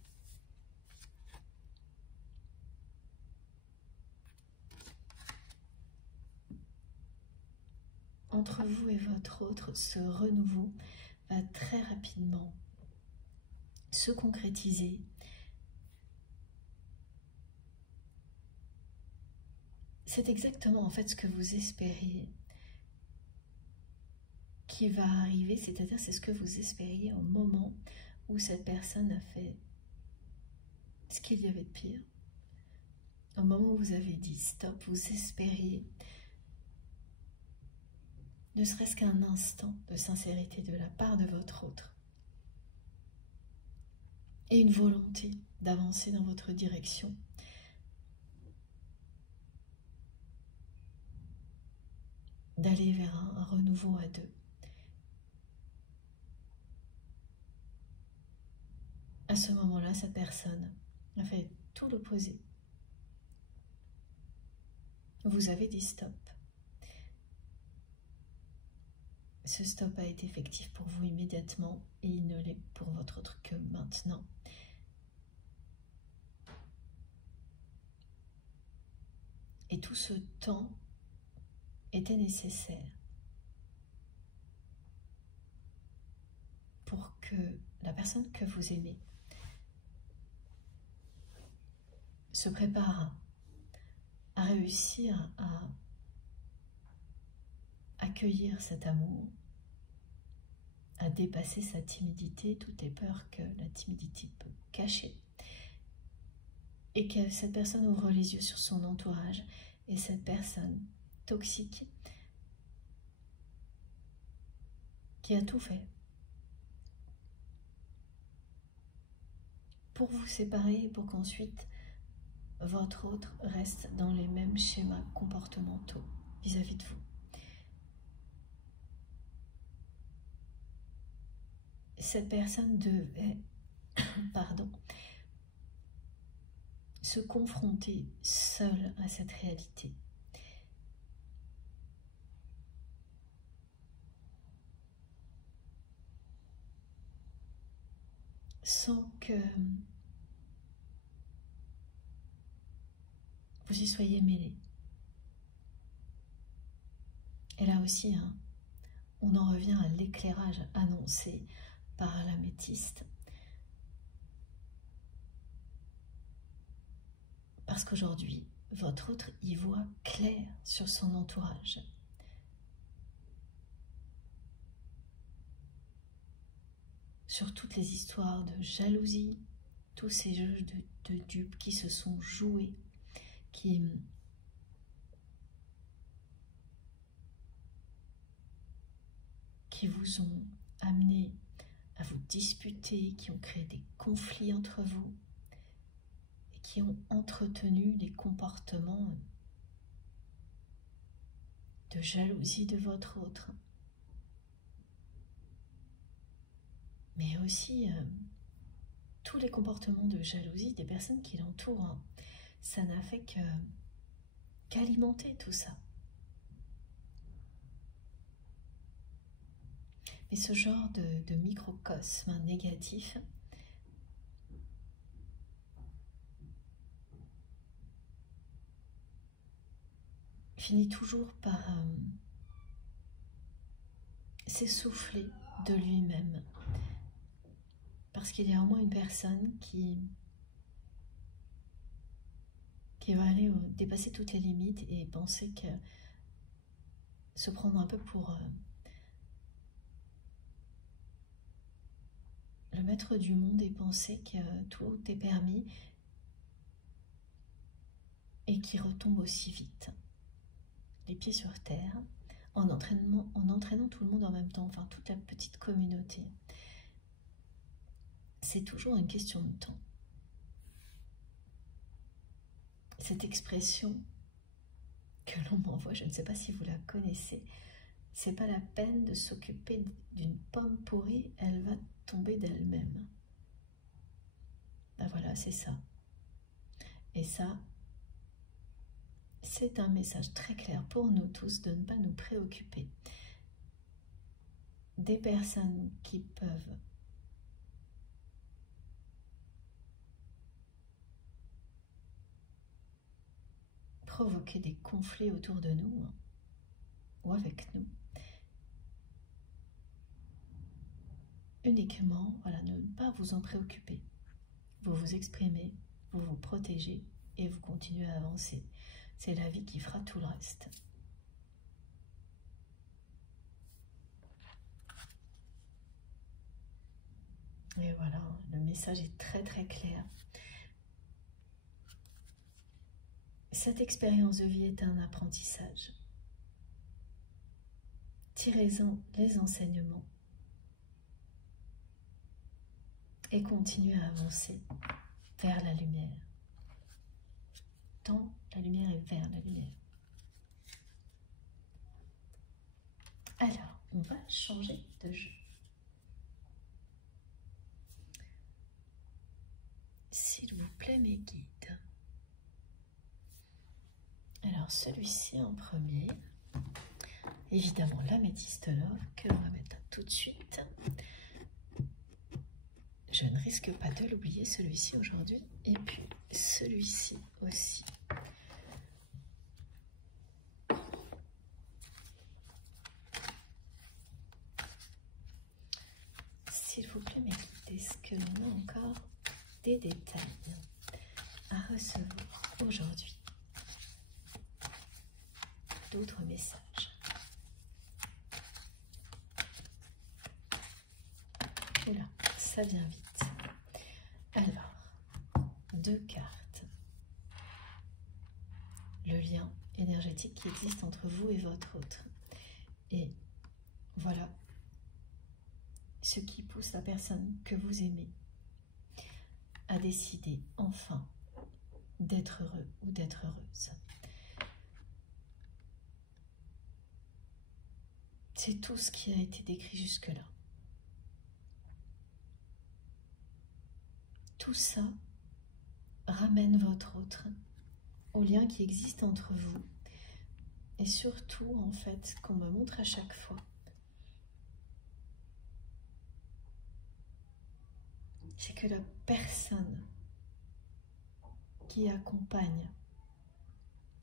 Entre vous et votre autre, ce renouveau va très rapidement se concrétiser. C'est exactement en fait ce que vous espériez qui va arriver, c'est-à-dire c'est ce que vous espériez au moment où cette personne a fait ce qu'il y avait de pire. Au moment où vous avez dit stop, vous espériez ne serait-ce qu'un instant de sincérité de la part de votre autre et une volonté d'avancer dans votre direction. D'aller vers un renouveau à deux. À ce moment-là, cette personne a fait tout l'opposé. Vous avez dit stop. Ce stop a été effectif pour vous immédiatement et il ne l'est pour votre autre que maintenant. Et tout ce temps était nécessaire pour que la personne que vous aimez se prépare à réussir à accueillir cet amour, à dépasser sa timidité, toutes les peurs que la timidité peut cacher, et que cette personne ouvre les yeux sur son entourage et cette personne toxique qui a tout fait pour vous séparer et pour qu'ensuite votre autre reste dans les mêmes schémas comportementaux vis-à-vis de vous. Cette personne devait, se confronter seule à cette réalité. Sans que vous y soyez mêlé. Et là aussi, on en revient à l'éclairage annoncé par l'améthyste. Parce qu'aujourd'hui, votre autre y voit clair sur son entourage. Sur toutes les histoires de jalousie, tous ces jeux de dupes qui se sont joués, qui vous ont amené à vous disputer, qui ont créé des conflits entre vous et qui ont entretenu les comportements de jalousie de votre autre. mais aussi tous les comportements de jalousie des personnes qui l'entourent. Hein. Ça n'a fait qu'alimenter tout ça. Mais ce genre de microcosme négatif finit toujours par s'essouffler de lui-même. Parce qu'il y a au moins une personne qui va aller dépasser toutes les limites et penser que se prendre un peu pour le maître du monde et penser que tout est permis et qui retombe aussi vite, les pieds sur terre, en entraînant tout le monde en même temps, enfin toute la petite communauté. C'est toujours une question de temps. Cette expression que l'on m'envoie, je ne sais pas si vous la connaissez, c'est pas la peine de s'occuper d'une pomme pourrie, elle va tomber d'elle-même. Ben voilà, c'est ça. Et ça, c'est un message très clair pour nous tous de ne pas nous préoccuper des personnes qui peuvent provoquer des conflits autour de nous ou avec nous. Uniquement, voilà, ne pas vous en préoccuper. Vous vous exprimez, vous vous protégez et vous continuez à avancer. C'est la vie qui fera tout le reste. Et voilà, le message est très très clair. Cette expérience de vie est un apprentissage. Tirez-en les enseignements et continuez à avancer vers la lumière. Dans la lumière et vers la lumière. Alors, on va changer de jeu. S'il vous plaît, mes guides. Alors, celui-ci en premier. Évidemment, l'améthyste love, que l'on va mettre tout de suite. Je ne risque pas de l'oublier, celui-ci aujourd'hui. Et puis, celui-ci aussi. S'il vous plaît, mes guides, est-ce que l'on a encore des détails à recevoir aujourd'hui? D'autres messages. Oula, ça vient vite. Alors, 2 cartes. Le lien énergétique qui existe entre vous et votre autre. Et voilà ce qui pousse la personne que vous aimez à décider enfin d'être heureux ou d'être heureuse. C'est tout ce qui a été décrit jusque-là. Tout ça ramène votre autre au lien qui existe entre vous. Et surtout, en fait, qu'on me montre à chaque fois, c'est que la personne qui accompagne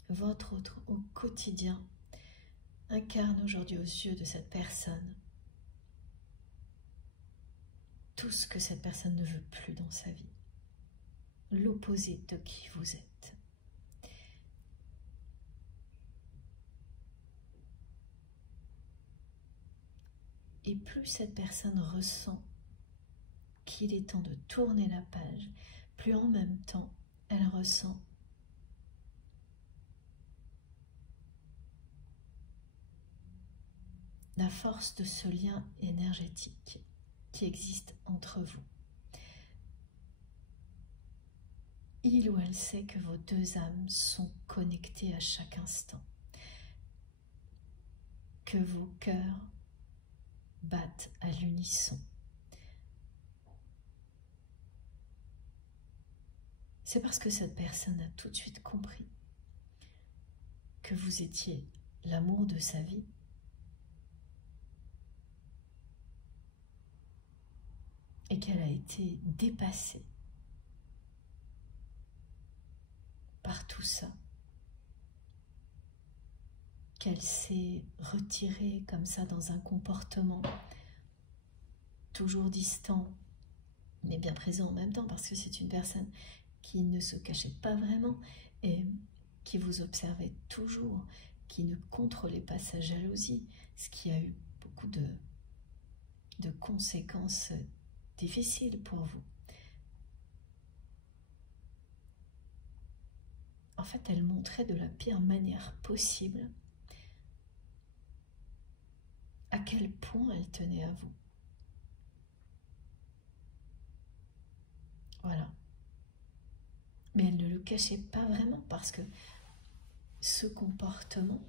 votre autre au quotidien incarne aujourd'hui aux yeux de cette personne tout ce que cette personne ne veut plus dans sa vie, l'opposé de qui vous êtes. Et plus cette personne ressent qu'il est temps de tourner la page, plus en même temps elle ressent la force de ce lien énergétique qui existe entre vous. Il ou elle sait que vos 2 âmes sont connectées à chaque instant, que vos cœurs battent à l'unisson, c'est parce que cette personne a tout de suite compris que vous étiez l'amour de sa vie et qu'elle a été dépassée par tout ça, qu'elle s'est retirée comme ça dans un comportement toujours distant, mais bien présent en même temps, parce que c'est une personne qui ne se cachait pas vraiment et qui vous observait toujours, qui ne contrôlait pas sa jalousie, ce qui a eu beaucoup de conséquences difficiles pour vous. En fait, elle montrait de la pire manière possible à quel point elle tenait à vous. Voilà. Mais elle ne le cachait pas vraiment parce que ce comportement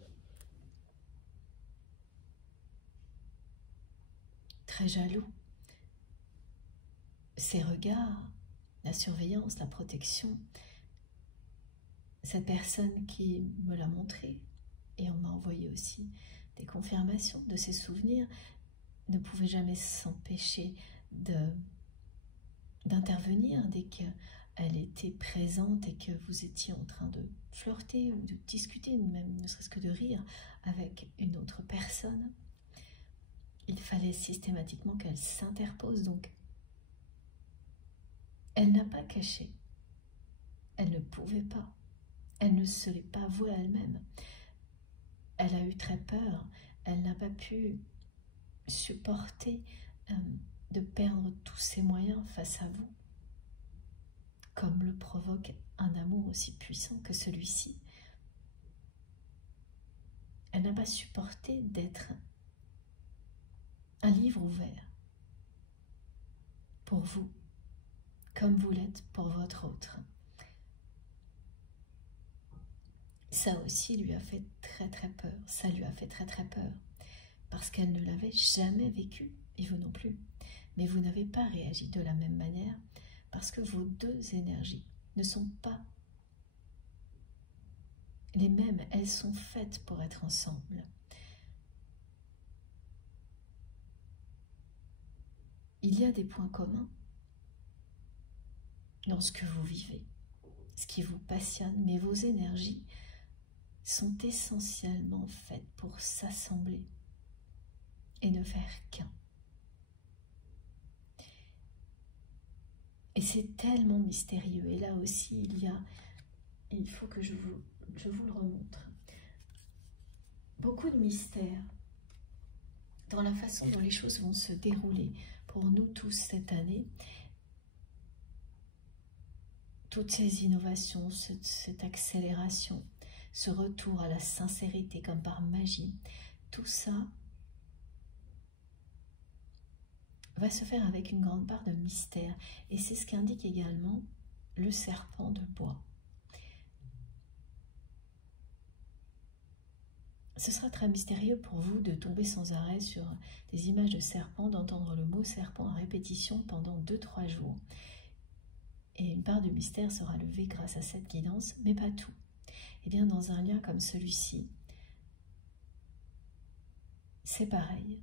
très jaloux, ses regards, la surveillance, la protection, cette personne qui me l'a montré, et on m'a envoyé aussi des confirmations de ses souvenirs, ne pouvait jamais s'empêcher d'intervenir dès qu'elle était présente et que vous étiez en train de flirter ou de discuter, même ne serait-ce que de rire avec une autre personne. Il fallait systématiquement qu'elle s'interpose, donc elle n'a pas caché, elle ne pouvait pas, elle ne se l'est pas avouée à elle-même. Elle a eu très peur, elle n'a pas pu supporter de perdre tous ses moyens face à vous, comme le provoque un amour aussi puissant que celui-ci. Elle n'a pas supporté d'être un livre ouvert pour vous, comme vous l'êtes pour votre autre. Ça aussi lui a fait très très peur, ça lui a fait très très peur, parce qu'elle ne l'avait jamais vécu, et vous non plus. Mais vous n'avez pas réagi de la même manière, parce que vos deux énergies ne sont pas les mêmes, elles sont faites pour être ensemble. Il y a des points communs dans ce que vous vivez, ce qui vous passionne, mais vos énergies sont essentiellement faites pour s'assembler et ne faire qu'un. Et c'est tellement mystérieux. Et là aussi, il faut que je vous le remontre. Beaucoup de mystères dans la façon dont les choses vont se dérouler pour nous tous cette année. Toutes ces innovations, cette accélération, ce retour à la sincérité comme par magie, tout ça va se faire avec une grande part de mystère. Et c'est ce qu'indique également le serpent de bois. Ce sera très mystérieux pour vous de tomber sans arrêt sur des images de serpents, d'entendre le mot serpent à répétition pendant 2-3 jours. Et une part du mystère sera levée grâce à cette guidance, mais pas tout. Et bien dans un lien comme celui-ci, c'est pareil.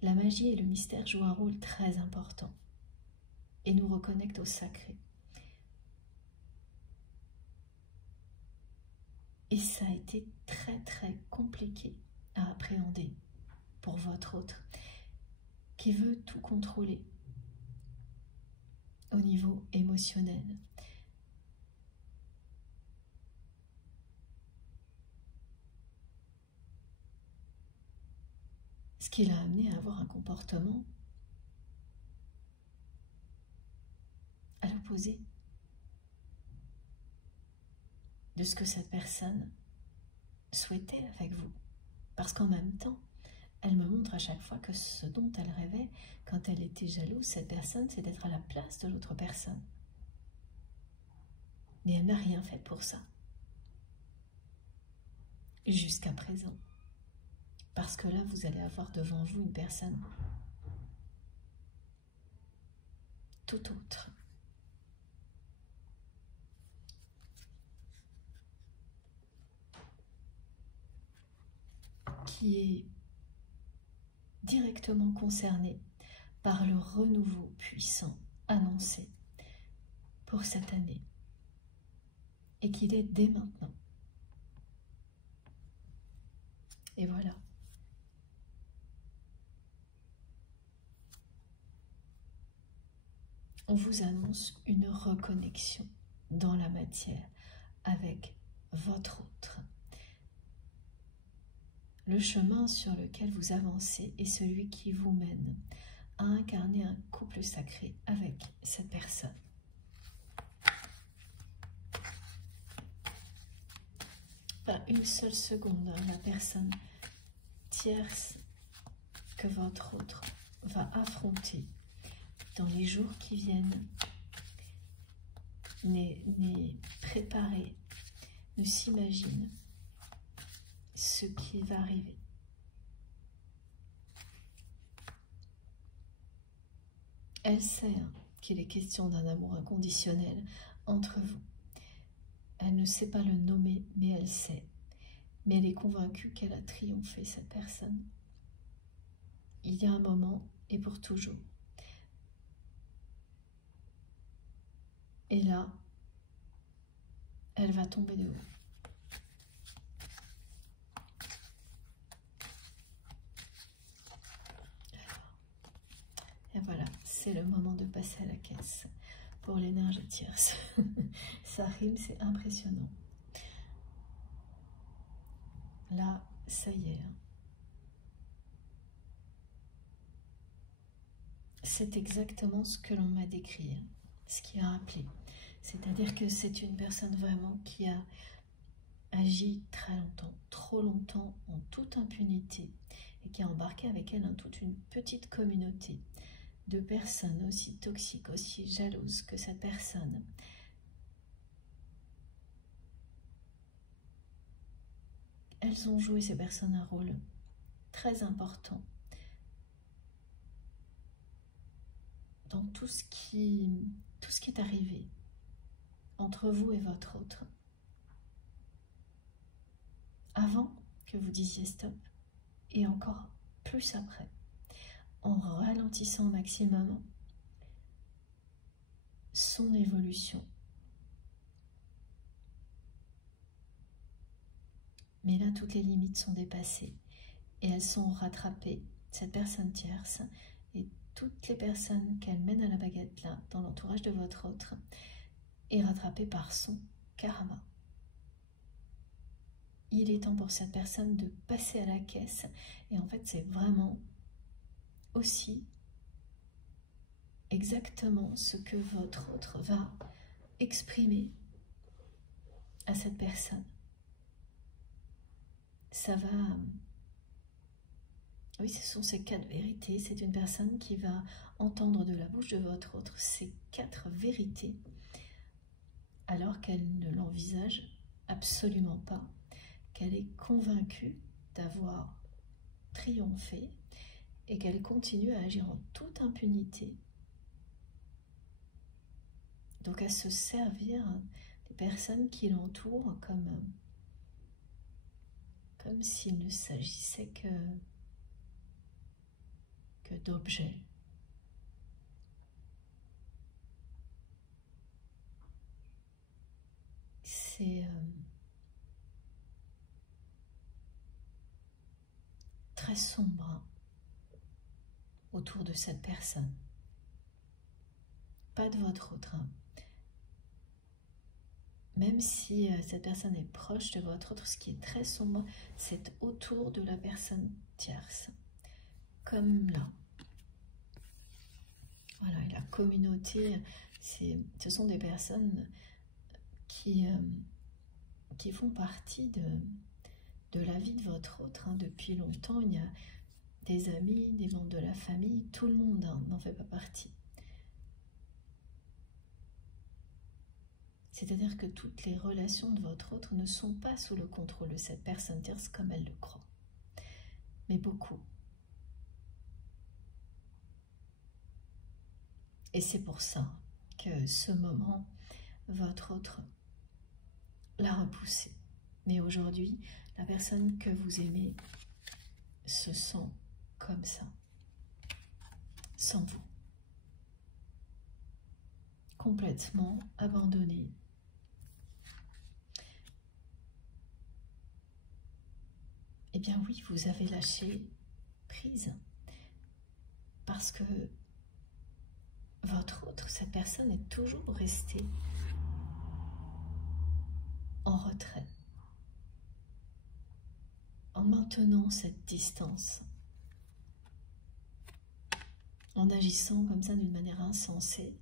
La magie et le mystère jouent un rôle très important et nous reconnectent au sacré. Et ça a été très très compliqué à appréhender pour votre autre qui veut tout contrôler au niveau émotionnel. Ce qui l'a amené à avoir un comportement à l'opposé de ce que cette personne souhaitait avec vous. Parce qu'en même temps, elle me montre à chaque fois que ce dont elle rêvait quand elle était jalouse, cette personne, c'est d'être à la place de l'autre personne. Mais elle n'a rien fait pour ça. Jusqu'à présent. Parce que là, vous allez avoir devant vous une personne tout autre. Qui est directement concerné par le renouveau puissant annoncé pour cette année et qu'il est dès maintenant. Et voilà. On vous annonce une reconnexion dans la matière avec votre autre. Le chemin sur lequel vous avancez est celui qui vous mène à incarner un couple sacré avec cette personne. Pas une seule seconde, la personne tierce que votre autre va affronter dans les jours qui viennent n'est préparé, ne s'imagine ce qui va arriver. Elle sait qu'il est question d'un amour inconditionnel entre vous. Elle ne sait pas le nommer, mais elle sait. Mais elle est convaincue qu'elle a triomphé, cette personne. Il y a un moment et pour toujours. Et là, elle va tomber de haut. Et voilà, c'est le moment de passer à la caisse pour l'énergie tierce. Ça rime, c'est impressionnant. Là, ça y est. C'est exactement ce que l'on m'a décrit, ce qui a appelé. C'est-à-dire que c'est une personne vraiment qui a agi très longtemps, trop longtemps, en toute impunité, et qui a embarqué avec elle toute une petite communauté de personnes aussi toxiques, aussi jalouses que cette personne. Elles ont joué, ces personnes, un rôle très important dans tout ce qui est arrivé entre vous et votre autre. Avant que vous disiez stop, et encore plus après, en ralentissant au maximum son évolution. Mais là, toutes les limites sont dépassées et elles sont rattrapées, cette personne tierce et toutes les personnes qu'elle mène à la baguette là, dans l'entourage de votre autre, est rattrapée par son karma. Il est temps pour cette personne de passer à la caisse et en fait c'est vraiment aussi exactement ce que votre autre va exprimer à cette personne. Ça va... Oui, ce sont ces 4 vérités. C'est une personne qui va entendre de la bouche de votre autre ces 4 vérités alors qu'elle ne l'envisage absolument pas, qu'elle est convaincue d'avoir triomphé et qu'elle continue à agir en toute impunité. Donc à se servir des personnes qui l'entourent comme s'il ne s'agissait que d'objets. C'est très sombre autour de cette personne. Pas de votre autre. Même si cette personne est proche de votre autre, ce qui est très sombre, c'est autour de la personne tierce. Comme là. Voilà, et la communauté, ce sont des personnes qui font partie de la vie de votre autre. Depuis longtemps, il y a des amis, des membres de la famille, tout le monde n'en fait pas partie. C'est-à-dire que toutes les relations de votre autre ne sont pas sous le contrôle de cette personne tierce comme elle le croit. Mais beaucoup. Et c'est pour ça que ce moment, votre autre l'a repoussé. Mais aujourd'hui, la personne que vous aimez se sent comme ça, sans vous. Complètement abandonnée. Eh bien oui, vous avez lâché prise. Parce que votre autre, cette personne est toujours restée en retrait, en maintenant cette distance, en agissant comme ça d'une manière insensée.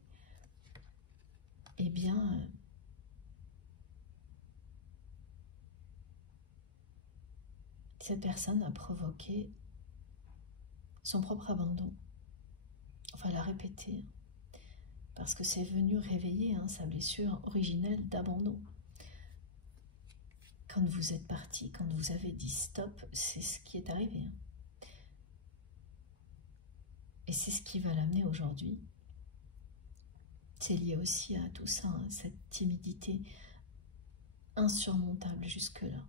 Eh bien, cette personne a provoqué son propre abandon. Enfin, l'a répété, parce que c'est venu réveiller sa blessure originelle d'abandon. Quand vous êtes parti, quand vous avez dit stop, c'est ce qui est arrivé. Et c'est ce qui va l'amener aujourd'hui. C'est lié aussi à tout ça, cette timidité insurmontable jusque-là.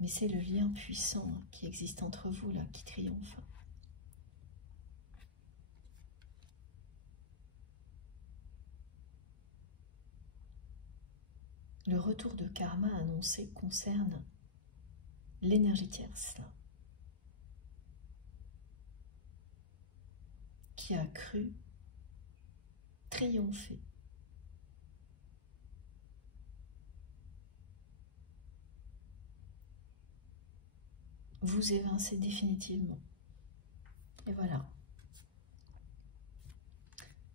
Mais c'est le lien puissant qui existe entre vous, là, qui triomphe. Le retour de karma annoncé concerne l'énergie tierce, là, qui a cru triompher. Vous évincez définitivement. Et voilà.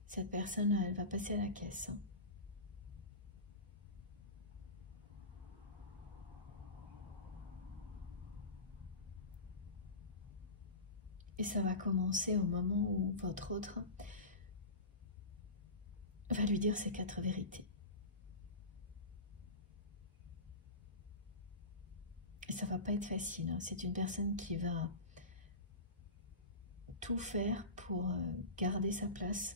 Cette personne-là, elle va passer à la caisse. Et ça va commencer au moment où votre autre va lui dire ses 4 vérités. Et ça va pas être facile. C'est une personne qui va tout faire pour garder sa place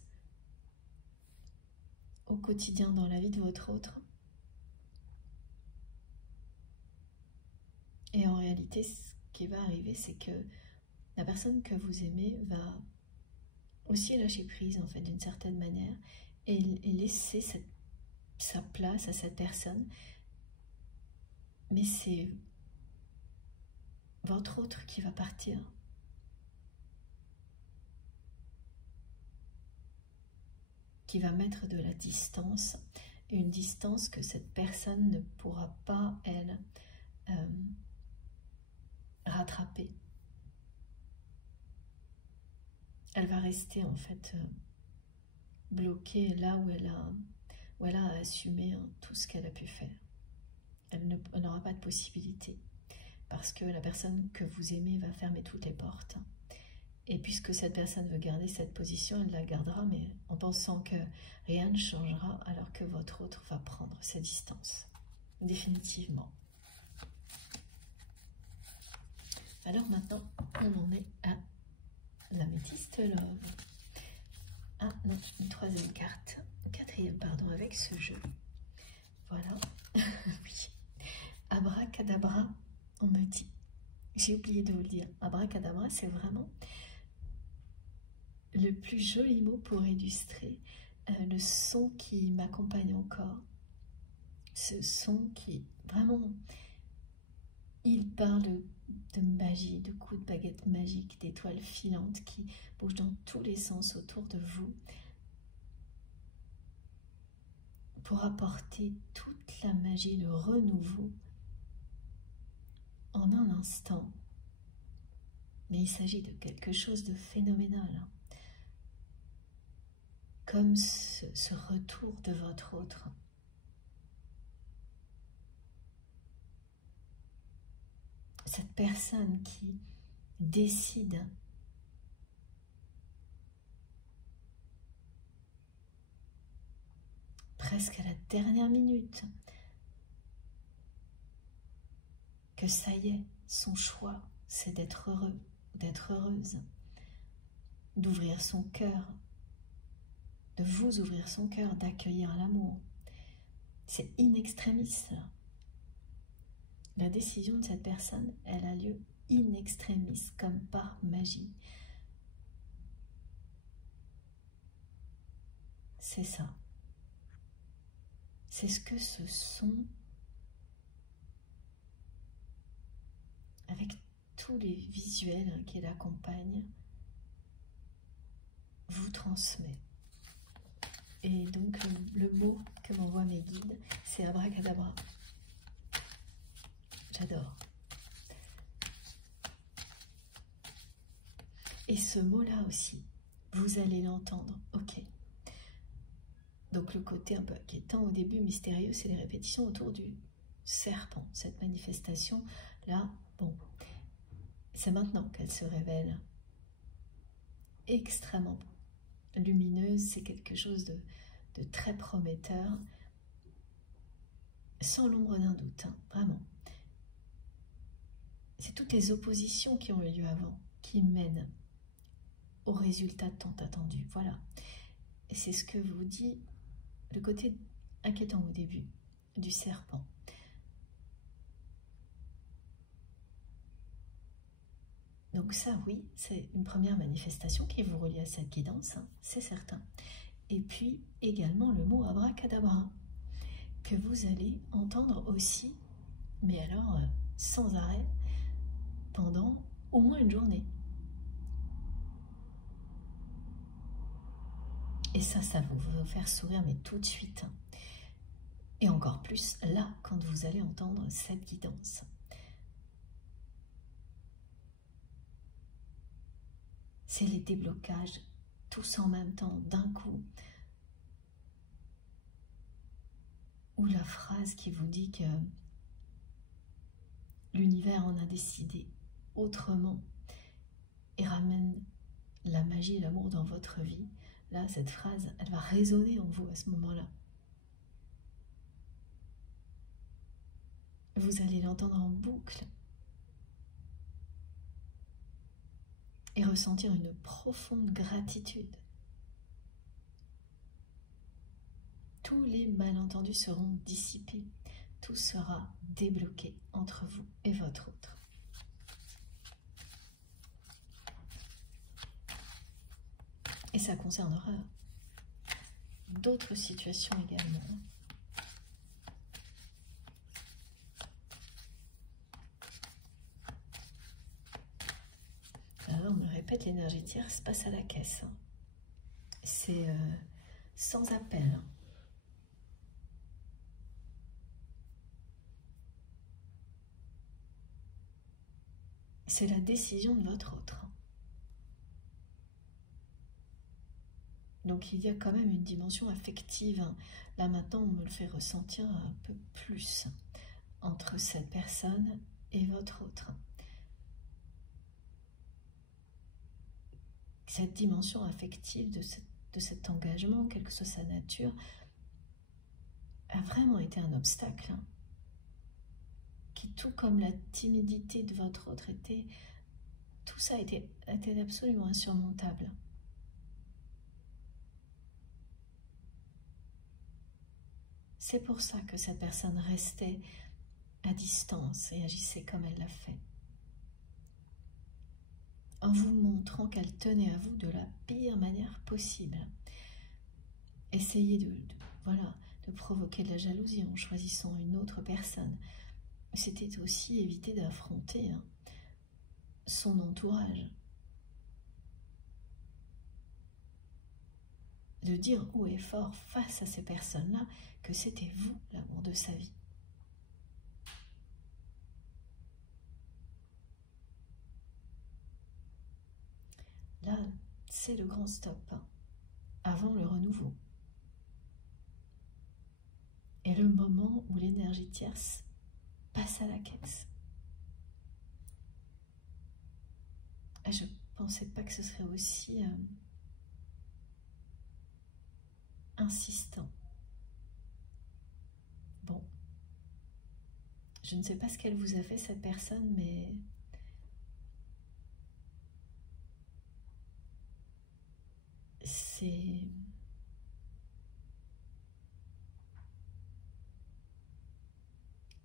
au quotidien dans la vie de votre autre. Et en réalité, ce qui va arriver, c'est que la personne que vous aimez va aussi lâcher prise, en fait, d'une certaine manière, et laisser sa place à cette personne. Mais c'est votre autre qui va partir. Qui va mettre de la distance, une distance que cette personne ne pourra pas, elle, rattraper. Elle va rester en fait bloquée là où elle a assumé tout ce qu'elle a pu faire. Elle n'aura pas de possibilité parce que la personne que vous aimez va fermer toutes les portes. Et puisque cette personne veut garder cette position, elle la gardera, mais en pensant que rien ne changera, alors que votre autre va prendre ses distances. Définitivement. Alors maintenant, on en est à l'améthyste love. Ah non, une 3e carte. 4e, pardon, avec ce jeu. Voilà. Oui. Abracadabra, on me dit. J'ai oublié de vous le dire. Abracadabra, c'est vraiment le plus joli mot pour illustrer le son qui m'accompagne encore. Ce son qui, vraiment, il parle de magie, de coups de baguette magique, d'étoiles filantes qui bougent dans tous les sens autour de vous pour apporter toute la magie, le renouveau en un instant. Mais il s'agit de quelque chose de phénoménal. Comme ce retour de votre autre. Cette personne qui décide presque à la dernière minute que ça y est, son choix, c'est d'être heureux, d'être heureuse, d'ouvrir son cœur, de vous ouvrir son cœur, d'accueillir l'amour. C'est in extremis, cela. La décision de cette personne, elle a lieu in extremis, comme par magie. C'est ça. C'est ce que ce son, avec tous les visuels qui l'accompagnent, vous transmet. Et donc le mot que m'envoient mes guides, c'est abracadabra. J'adore. Et ce mot-là aussi, vous allez l'entendre, ok. Donc le côté un peu inquiétant au début, mystérieux, c'est les répétitions autour du serpent. Cette manifestation-là, bon, c'est maintenant qu'elle se révèle extrêmement lumineuse, c'est quelque chose de très prometteur, sans l'ombre d'un doute, hein, vraiment. C'est toutes les oppositions qui ont eu lieu avant, qui mènent au résultat tant attendu, voilà. Et c'est ce que vous dit le côté inquiétant au début du serpent. Donc ça, oui, c'est une première manifestation qui vous relie à cette guidance, hein, c'est certain. Et puis également le mot abracadabra, que vous allez entendre aussi, mais alors sans arrêt, pendant au moins une journée. Et ça va vous faire sourire, mais tout de suite. Et encore plus là, quand vous allez entendre cette guidance. C'est les déblocages, tous en même temps, d'un coup. Ou la phrase qui vous dit que l'univers en a décidé autrement et ramène la magie et l'amour dans votre vie. Là, cette phrase, elle va résonner en vous à ce moment-là. Vous allez l'entendre en boucle et ressentir une profonde gratitude. Tous les malentendus seront dissipés. Tout sera débloqué entre vous et votre autre. Et ça concernera d'autres situations également. Alors, on me répète, l'énergie tierce passe à la caisse. C'est sans appel. C'est la décision de votre autre. Donc il y a quand même une dimension affective. Là maintenant, on me le fait ressentir un peu plus entre cette personne et votre autre. Cette dimension affective de cet engagement, quelle que soit sa nature, a vraiment été un obstacle. Qui, tout comme la timidité de votre autre, tout ça a été absolument insurmontable. C'est pour ça que cette personne restait à distance et agissait comme elle l'a fait. En vous montrant qu'elle tenait à vous de la pire manière possible. Essayez de provoquer de la jalousie en choisissant une autre personne. C'était aussi éviter d'affronter son entourage. De dire haut et fort face à ces personnes-là que c'était vous l'amour de sa vie. Là, c'est le grand stop, avant le renouveau. Et le moment où l'énergie tierce passe à la caisse. Et je ne pensais pas que ce serait aussi insistant. Bon, Je ne sais pas ce qu'elle vous a fait, cette personne, mais c'est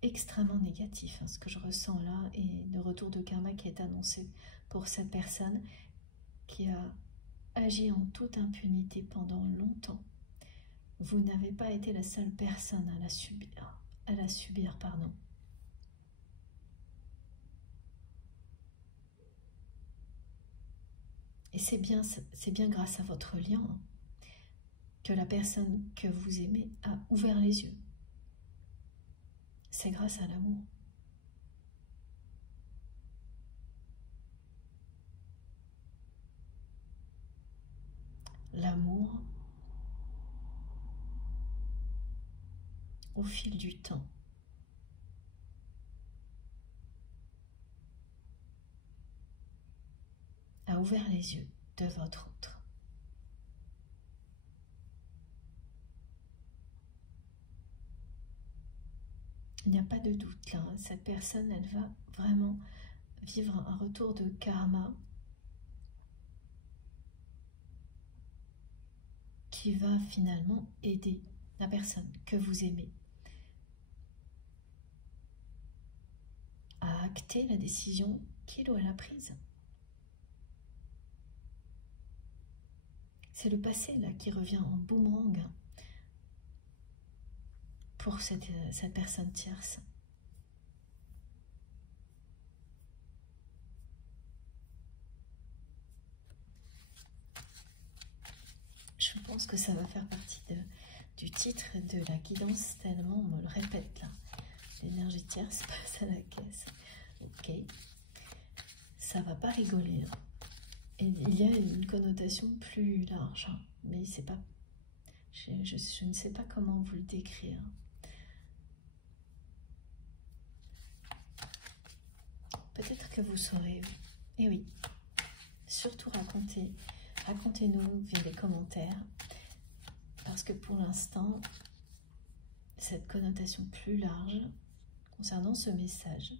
extrêmement négatif, hein, ce que je ressens là, et le retour de karma qui est annoncé pour cette personne qui a agi en toute impunité pendant longtemps. Vous n'avez pas été la seule personne à la subir, pardon. Et c'est bien grâce à votre lien, hein, que la personne que vous aimez a ouvert les yeux. C'est grâce à l'amour. L'amour, au fil du temps, a ouvert les yeux de votre autre. Il n'y a pas de doute là, cette personne, elle va vraiment vivre un retour de karma qui va finalement aider la personne que vous aimez à acter la décision qu'il ou elle a prise. C'est le passé là qui revient en boomerang pour cette personne tierce. Je pense que ça va faire partie du titre de la guidance, tellement on me le répète là. L'énergie tierce passe à la caisse. Ok, ça va pas rigoler. Hein. Et il y a une connotation plus large, hein. Mais c'est pas. Je ne sais pas comment vous le décrire. Peut-être que vous saurez. Et oui, surtout racontez-nous via les commentaires, parce que pour l'instant, cette connotation plus large concernant ce message,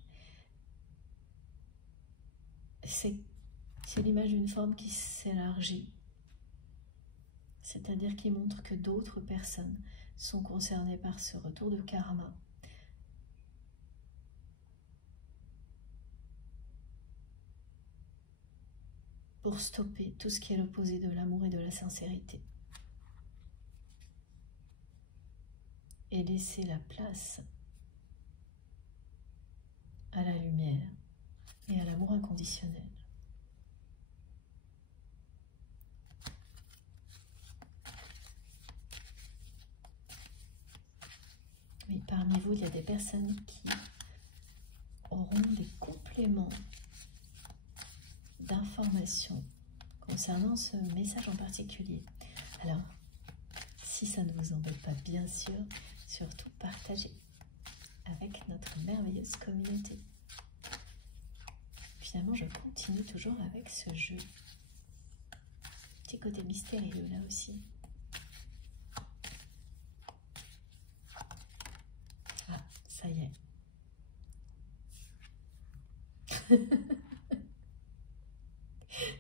c'est l'image d'une forme qui s'élargit, c'est-à-dire qui montre que d'autres personnes sont concernées par ce retour de karma. Pour stopper tout ce qui est l'opposé de l'amour et de la sincérité. Et laisser la place à la lumière et à l'amour inconditionnel. Mais parmi vous, il y a des personnes qui auront des compléments d'informations concernant ce message en particulier. Alors, si ça ne vous embête pas, bien sûr, surtout partagez avec notre merveilleuse communauté. Finalement, je continue toujours avec ce jeu. Petit côté mystérieux là aussi. Ah, ça y est.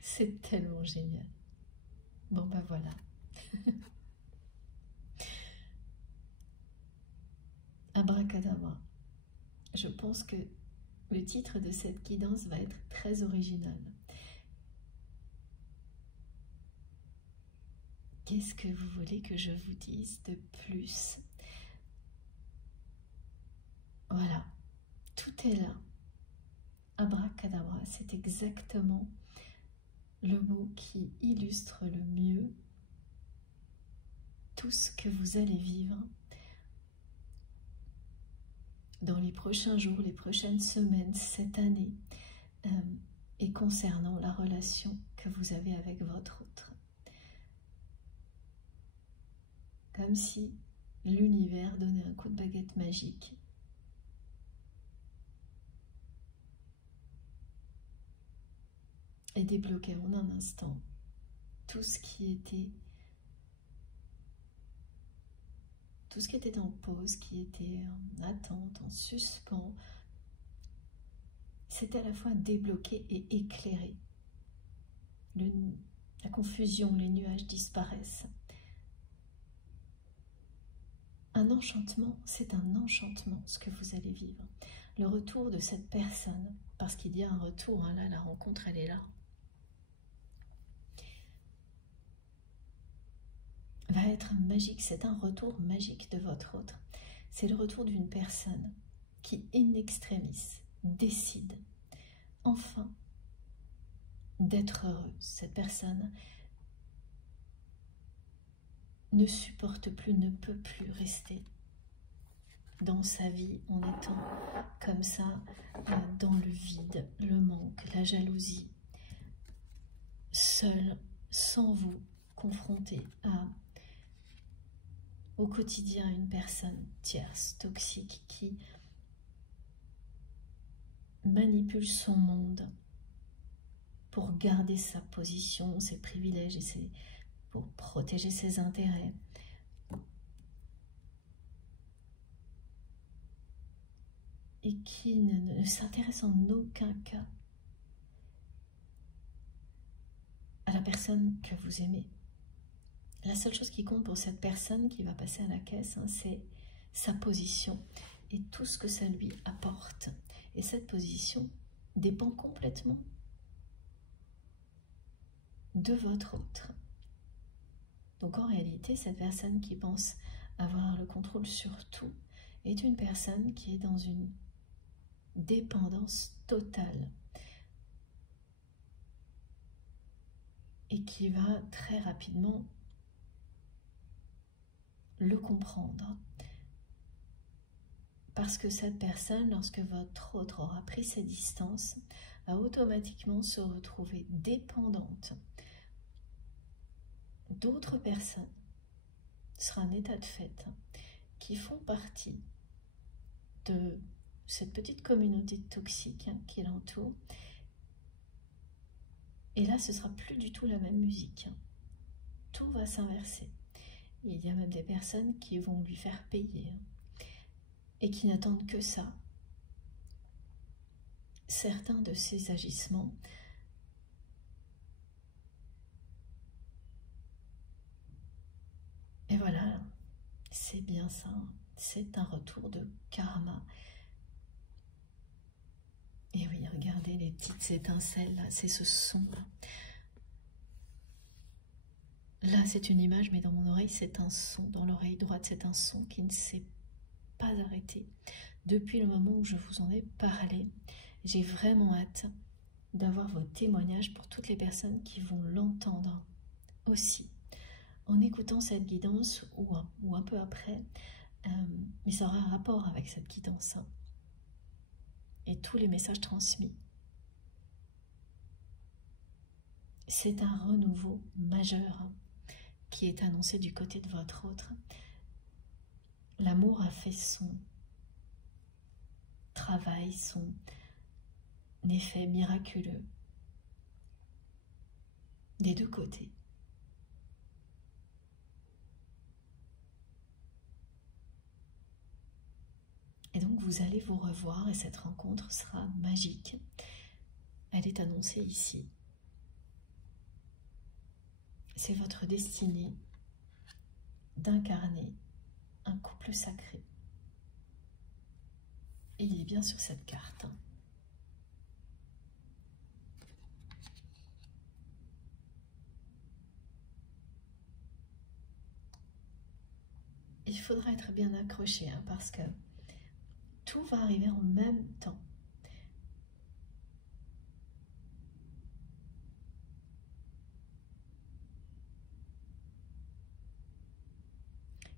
C'est tellement génial. Bon, bah voilà. Abracadabra. Je pense que le titre de cette guidance va être très original. Qu'est-ce que vous voulez que je vous dise de plus? Voilà, tout est là. Abracadabra, c'est exactement le mot qui illustre le mieux tout ce que vous allez vivre dans les prochains jours, les prochaines semaines, cette année, et concernant la relation que vous avez avec votre autre. Comme si l'univers donnait un coup de baguette magique et débloquait en un instant tout ce qui était tout ce qui était en pause, qui était en attente, en suspens, c'est à la fois débloqué et éclairé. La confusion, les nuages disparaissent. Un enchantement, c'est un enchantement ce que vous allez vivre. Le retour de cette personne, parce qu'il y a un retour, hein, là la rencontre elle est là, va être magique. C'est un retour magique de votre autre. C'est le retour d'une personne qui, in extremis, décide enfin d'être heureuse. Cette personne ne supporte plus, ne peut plus rester dans sa vie en étant comme ça, dans le vide, le manque, la jalousie, seule, sans vous, confrontée au quotidien à une personne tierce, toxique, qui manipule son monde pour garder sa position, ses privilèges et pour protéger ses intérêts. Et qui ne s'intéresse en aucun cas à la personne que vous aimez. La seule chose qui compte pour cette personne qui va passer à la caisse, hein, c'est sa position et tout ce que ça lui apporte. Et cette position dépend complètement de votre autre. Donc en réalité, cette personne qui pense avoir le contrôle sur tout est une personne qui est dans une dépendance totale et qui va très rapidement le comprendre. Parce que cette personne, lorsque votre autre aura pris ses distances, va automatiquement se retrouver dépendante d'autres personnes. Ce sera un état de fait qui font partie de cette petite communauté toxique qui l'entoure. Et là, ce sera plus du tout la même musique. Tout va s'inverser. Il y a même des personnes qui vont lui faire payer et qui n'attendent que ça. Certains de ces agissements et voilà, c'est bien ça, c'est un retour de karma. Et oui, regardez les petites étincelles là, c'est ce son là. Là, c'est une image, mais dans mon oreille, c'est un son. Dans l'oreille droite, c'est un son qui ne s'est pas arrêté. Depuis le moment où je vous en ai parlé, j'ai vraiment hâte d'avoir vos témoignages pour toutes les personnes qui vont l'entendre aussi, en écoutant cette guidance ou un peu après. Mais ça aura un rapport avec cette guidance et tous les messages transmis. C'est un renouveau majeur qui est annoncé du côté de votre autre. L'amour a fait son travail, son effet miraculeux des deux côtés. Et donc vous allez vous revoir et cette rencontre sera magique. Elle est annoncée ici. C'est votre destinée d'incarner un couple sacré. Et il est bien sur cette carte. Il faudra être bien accroché parce que tout va arriver en même temps.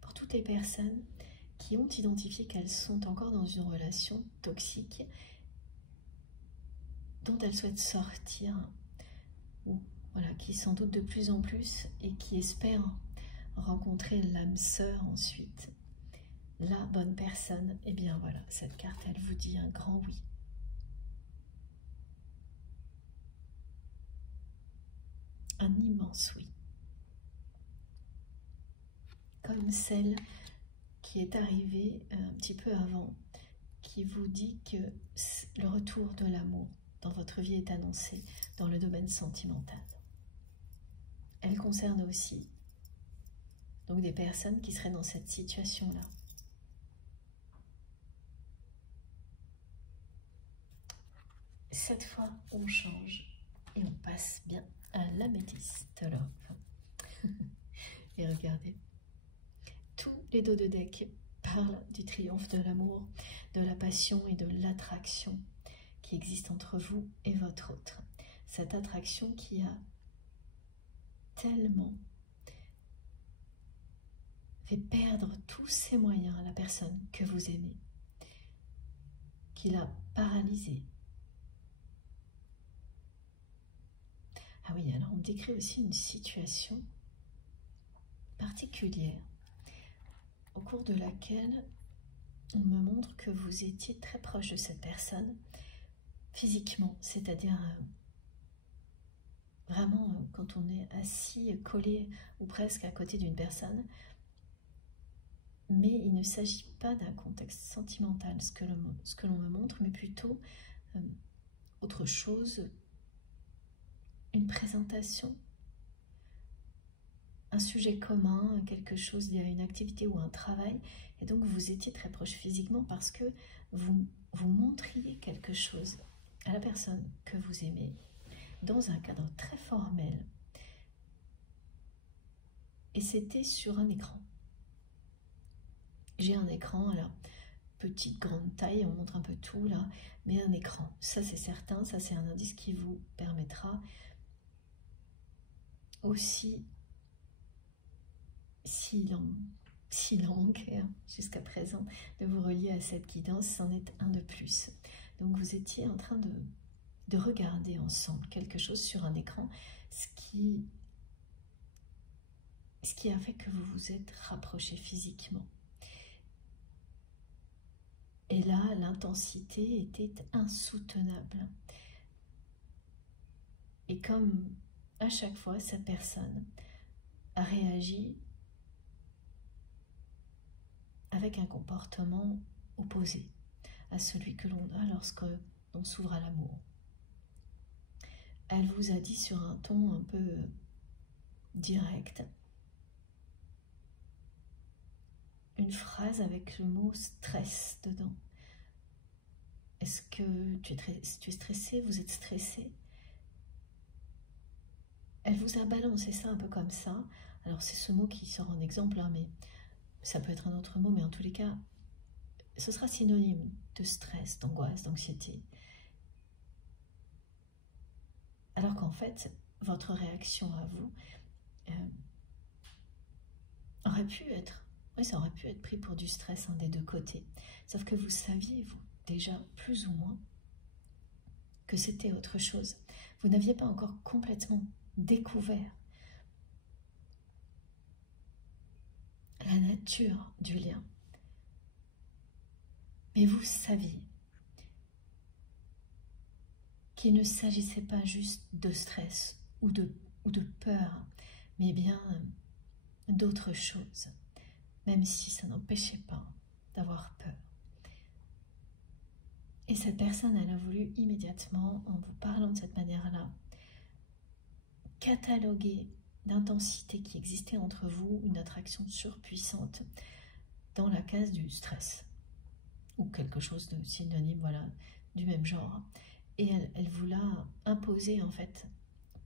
Pour toutes les personnes qui ont identifié qu'elles sont encore dans une relation toxique dont elles souhaitent sortir, ou voilà, qui s'en doutent de plus en plus et qui espèrent rencontrer l'âme sœur ensuite, la bonne personne, et bien voilà, cette carte, elle vous dit un grand oui. Un immense oui. Comme celle qui est arrivé un petit peu avant, qui vous dit que le retour de l'amour dans votre vie est annoncé dans le domaine sentimental. Elle concerne aussi donc des personnes qui seraient dans cette situation-là. Cette fois, on change et on passe bien à l'améthyste love. Et regardez, tous les dos de deck parlent du triomphe de l'amour, de la passion et de l'attraction qui existe entre vous et votre autre. Cette attraction qui a tellement fait perdre tous ses moyens à la personne que vous aimez, qui l'a paralysée. Ah oui, alors on décrit aussi une situation particulière au cours de laquelle on me montre que vous étiez très proche de cette personne physiquement, c'est-à-dire vraiment quand on est assis, collé ou presque à côté d'une personne, mais il ne s'agit pas d'un contexte sentimental, ce que l'on me montre, mais plutôt autre chose, une présentation, un sujet commun, quelque chose, il y a une activité ou un travail, et donc vous étiez très proche physiquement parce que vous montriez quelque chose à la personne que vous aimez dans un cadre très formel, et c'était sur un écran. J'ai un écran, alors petite, grande taille, on montre un peu tout là, mais un écran, ça c'est certain, ça c'est un indice qui vous permettra aussi, s'il en manquait jusqu'à présent, de vous relier à cette guidance, c'en est un de plus. Donc vous étiez en train de regarder ensemble quelque chose sur un écran, ce qui a fait que vous vous êtes rapprochés physiquement. Et là, l'intensité était insoutenable. Et comme à chaque fois, cette personne a réagi avec un comportement opposé à celui que l'on a lorsque l'on s'ouvre à l'amour. Elle vous a dit sur un ton un peu direct une phrase avec le mot stress dedans. Est-ce que tu es stressé? Vous êtes stressé? Elle vous a balancé ça un peu comme ça. Alors c'est ce mot qui sort en exemple, hein, mais ça peut être un autre mot, mais en tous les cas, ce sera synonyme de stress, d'angoisse, d'anxiété. Alors qu'en fait, votre réaction à vous aurait pu être, oui, ça aurait pu être pris pour du stress des deux côtés. Sauf que vous saviez, vous, déjà plus ou moins, que c'était autre chose. Vous n'aviez pas encore complètement découvert la nature du lien. Mais vous saviez qu'il ne s'agissait pas juste de stress ou de peur, mais bien d'autres choses, même si ça n'empêchait pas d'avoir peur. Et cette personne, elle a voulu immédiatement, en vous parlant de cette manière-là, cataloguer l'intensité qui existait entre vous, une attraction surpuissante, dans la case du stress, ou quelque chose de synonyme, voilà, du même genre. Et elle vous l'a imposé, en fait,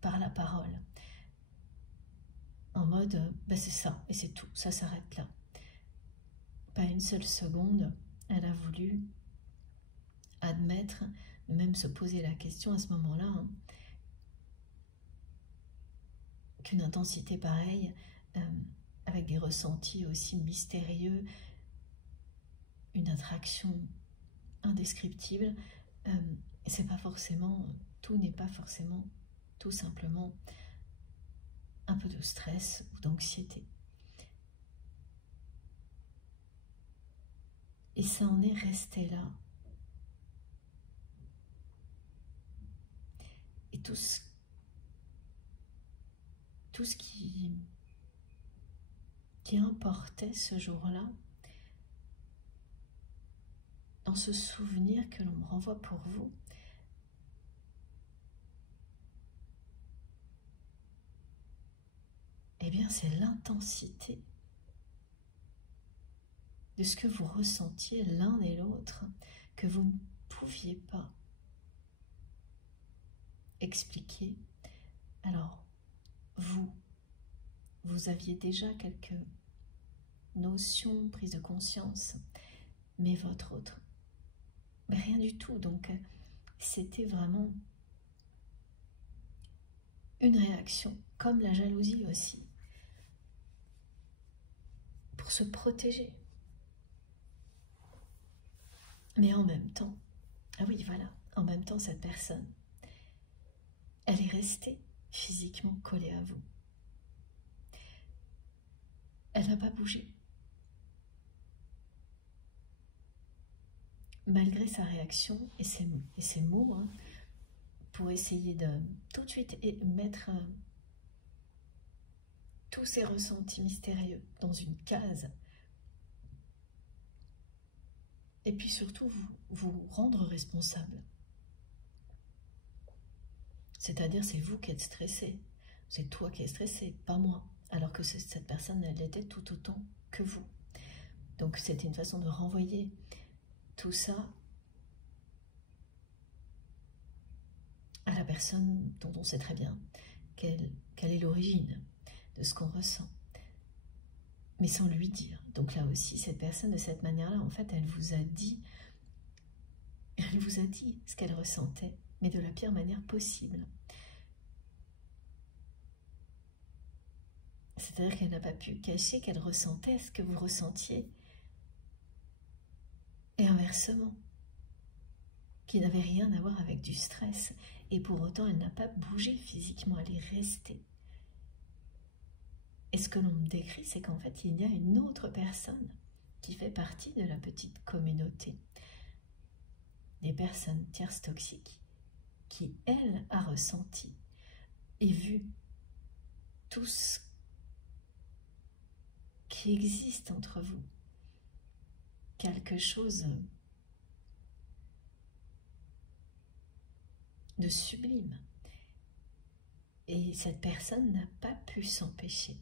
par la parole, en mode, ben c'est ça, et c'est tout, ça s'arrête là. Pas une seule seconde, elle a voulu admettre, même se poser la question à ce moment-là, hein, qu'une intensité pareille, avec des ressentis aussi mystérieux, une attraction indescriptible, c'est pas forcément, tout n'est pas forcément tout simplement un peu de stress ou d'anxiété. Et ça en est resté là. Et tout ce qui importait ce jour-là, dans ce souvenir que l'on me renvoie pour vous, eh bien c'est l'intensité de ce que vous ressentiez l'un et l'autre, que vous ne pouviez pas expliquer. Alors, vous aviez déjà quelques notions, prise de conscience, mais votre autre, mais rien du tout. Donc, c'était vraiment une réaction, comme la jalousie aussi, pour se protéger. Mais en même temps, ah oui, voilà, en même temps, cette personne, elle est restée physiquement collée à vous. Elle n'a pas bougé. Malgré sa réaction et ses mots, hein, pour essayer de tout de suite mettre tous ces ressentis mystérieux dans une case, et puis surtout vous rendre responsable. C'est-à-dire, c'est vous qui êtes stressé, c'est toi qui es stressé, pas moi, alors que cette personne, elle l'était tout autant que vous. Donc c'était une façon de renvoyer tout ça à la personne dont on sait très bien quelle est l'origine de ce qu'on ressent, mais sans lui dire. Donc là aussi, cette personne, de cette manière-là, en fait, elle vous a dit ce qu'elle ressentait, mais de la pire manière possible. C'est-à-dire qu'elle n'a pas pu cacher qu'elle ressentait ce que vous ressentiez, et inversement, qui n'avait rien à voir avec du stress, et pour autant elle n'a pas bougé physiquement, elle est restée. Et ce que l'on me décrit, c'est qu'en fait il y a une autre personne qui fait partie de la petite communauté des personnes tierces toxiques, qui elle a ressenti et vu tout ce qui existe entre vous, quelque chose de sublime. Et cette personne n'a pas pu s'empêcher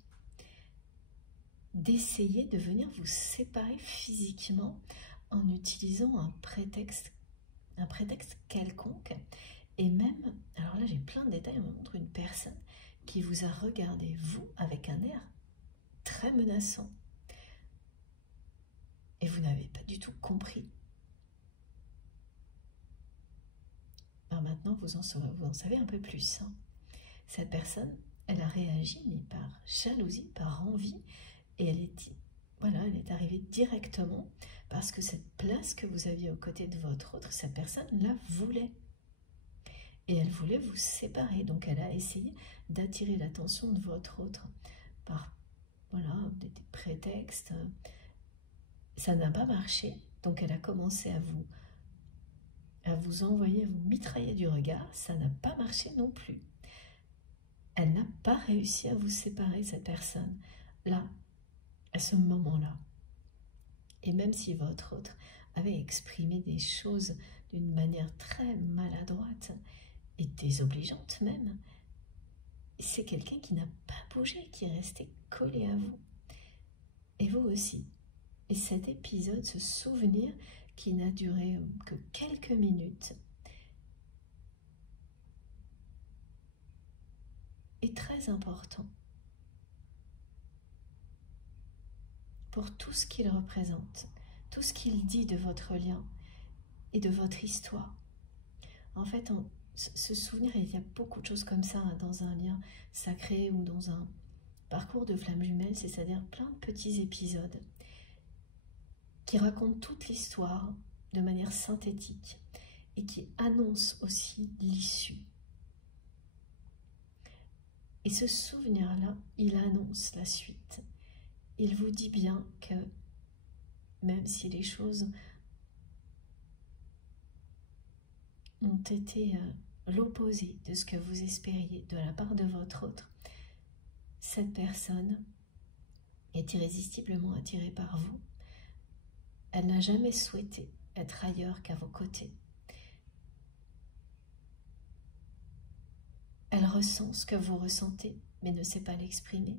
d'essayer de venir vous séparer physiquement en utilisant un prétexte quelconque. Et même, alors là j'ai plein de détails, on me montre une personne qui vous a regardé, vous, avec un air très menaçant. Et vous n'avez pas du tout compris. Alors maintenant, vous en savez un peu plus. Hein. Cette personne, elle a réagi, mais par jalousie, par envie, et elle est arrivée directement parce que cette place que vous aviez aux côtés de votre autre, cette personne la voulait. Et elle voulait vous séparer. Donc elle a essayé d'attirer l'attention de votre autre par des prétextes. Ça n'a pas marché. Donc elle a commencé à vous envoyer, à vous mitrailler du regard. Ça n'a pas marché non plus. Elle n'a pas réussi à vous séparer, cette personne, là, à ce moment-là. Et même si votre autre avait exprimé des choses d'une manière très maladroite et désobligeante même, c'est quelqu'un qui n'a pas bougé, qui est resté collé à vous. Et vous aussi. Et cet épisode, ce souvenir qui n'a duré que quelques minutes, est très important pour tout ce qu'il représente, tout ce qu'il dit de votre lien et de votre histoire. En fait, ce souvenir, il y a beaucoup de choses comme ça dans un lien sacré ou dans un parcours de flamme jumelle, c'est-à-dire plein de petits épisodes qui racontent toute l'histoire de manière synthétique et qui annoncent aussi l'issue. Et ce souvenir-là, il annonce la suite. Il vous dit bien que même si les choses ont été l'opposé de ce que vous espériez de la part de votre autre, cette personne est irrésistiblement attirée par vous. Elle n'a jamais souhaité être ailleurs qu'à vos côtés. Elle ressent ce que vous ressentez, mais ne sait pas l'exprimer.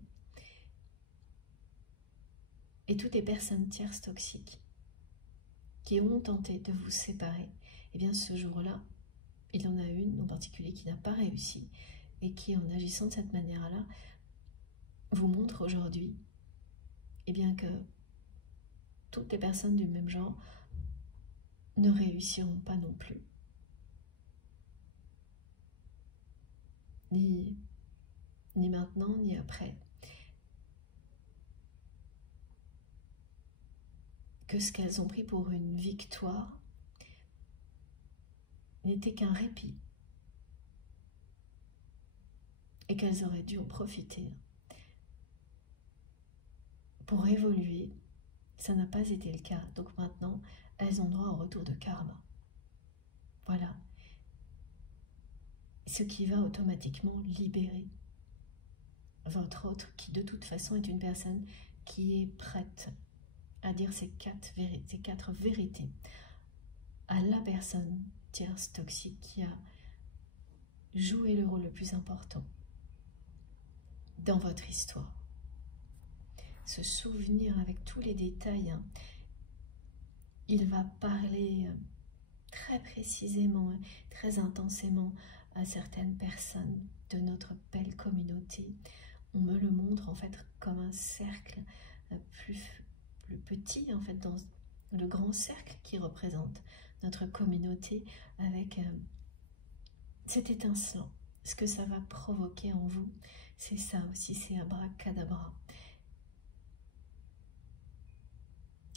Et toutes les personnes tierces toxiques qui ont tenté de vous séparer, eh bien ce jour-là, il y en a une en particulier qui n'a pas réussi et qui, en agissant de cette manière-là, vous montre aujourd'hui eh bien que toutes les personnes du même genre ne réussiront pas non plus. Ni maintenant, ni après. Que ce qu'elles ont pris pour une victoire n'était qu'un répit. Et qu'elles auraient dû en profiter. Pour évoluer, ça n'a pas été le cas. Donc maintenant, elles ont droit au retour de karma. Voilà. Ce qui va automatiquement libérer votre autre, qui de toute façon est une personne qui est prête à dire ces quatre vérités à la personne tierce toxique qui a joué le rôle le plus important dans votre histoire. Se souvenir avec tous les détails, hein, il va parler très précisément, très intensément à certaines personnes de notre belle communauté. On me le montre en fait comme un cercle plus petit en fait dans le grand cercle qui représente notre communauté avec cet étincelant. Ce que ça va provoquer en vous, c'est ça aussi, c'est abracadabra.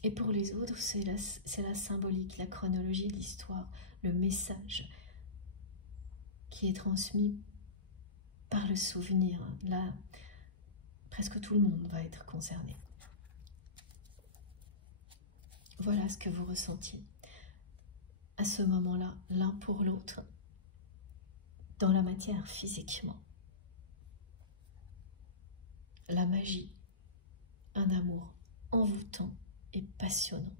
Et pour les autres, c'est la symbolique, la chronologie, l'histoire, le message qui est transmis par le souvenir. Là, presque tout le monde va être concerné. Voilà ce que vous ressentiez à ce moment-là, l'un pour l'autre, dans la matière physiquement. La magie, un amour envoûtant et passionnant.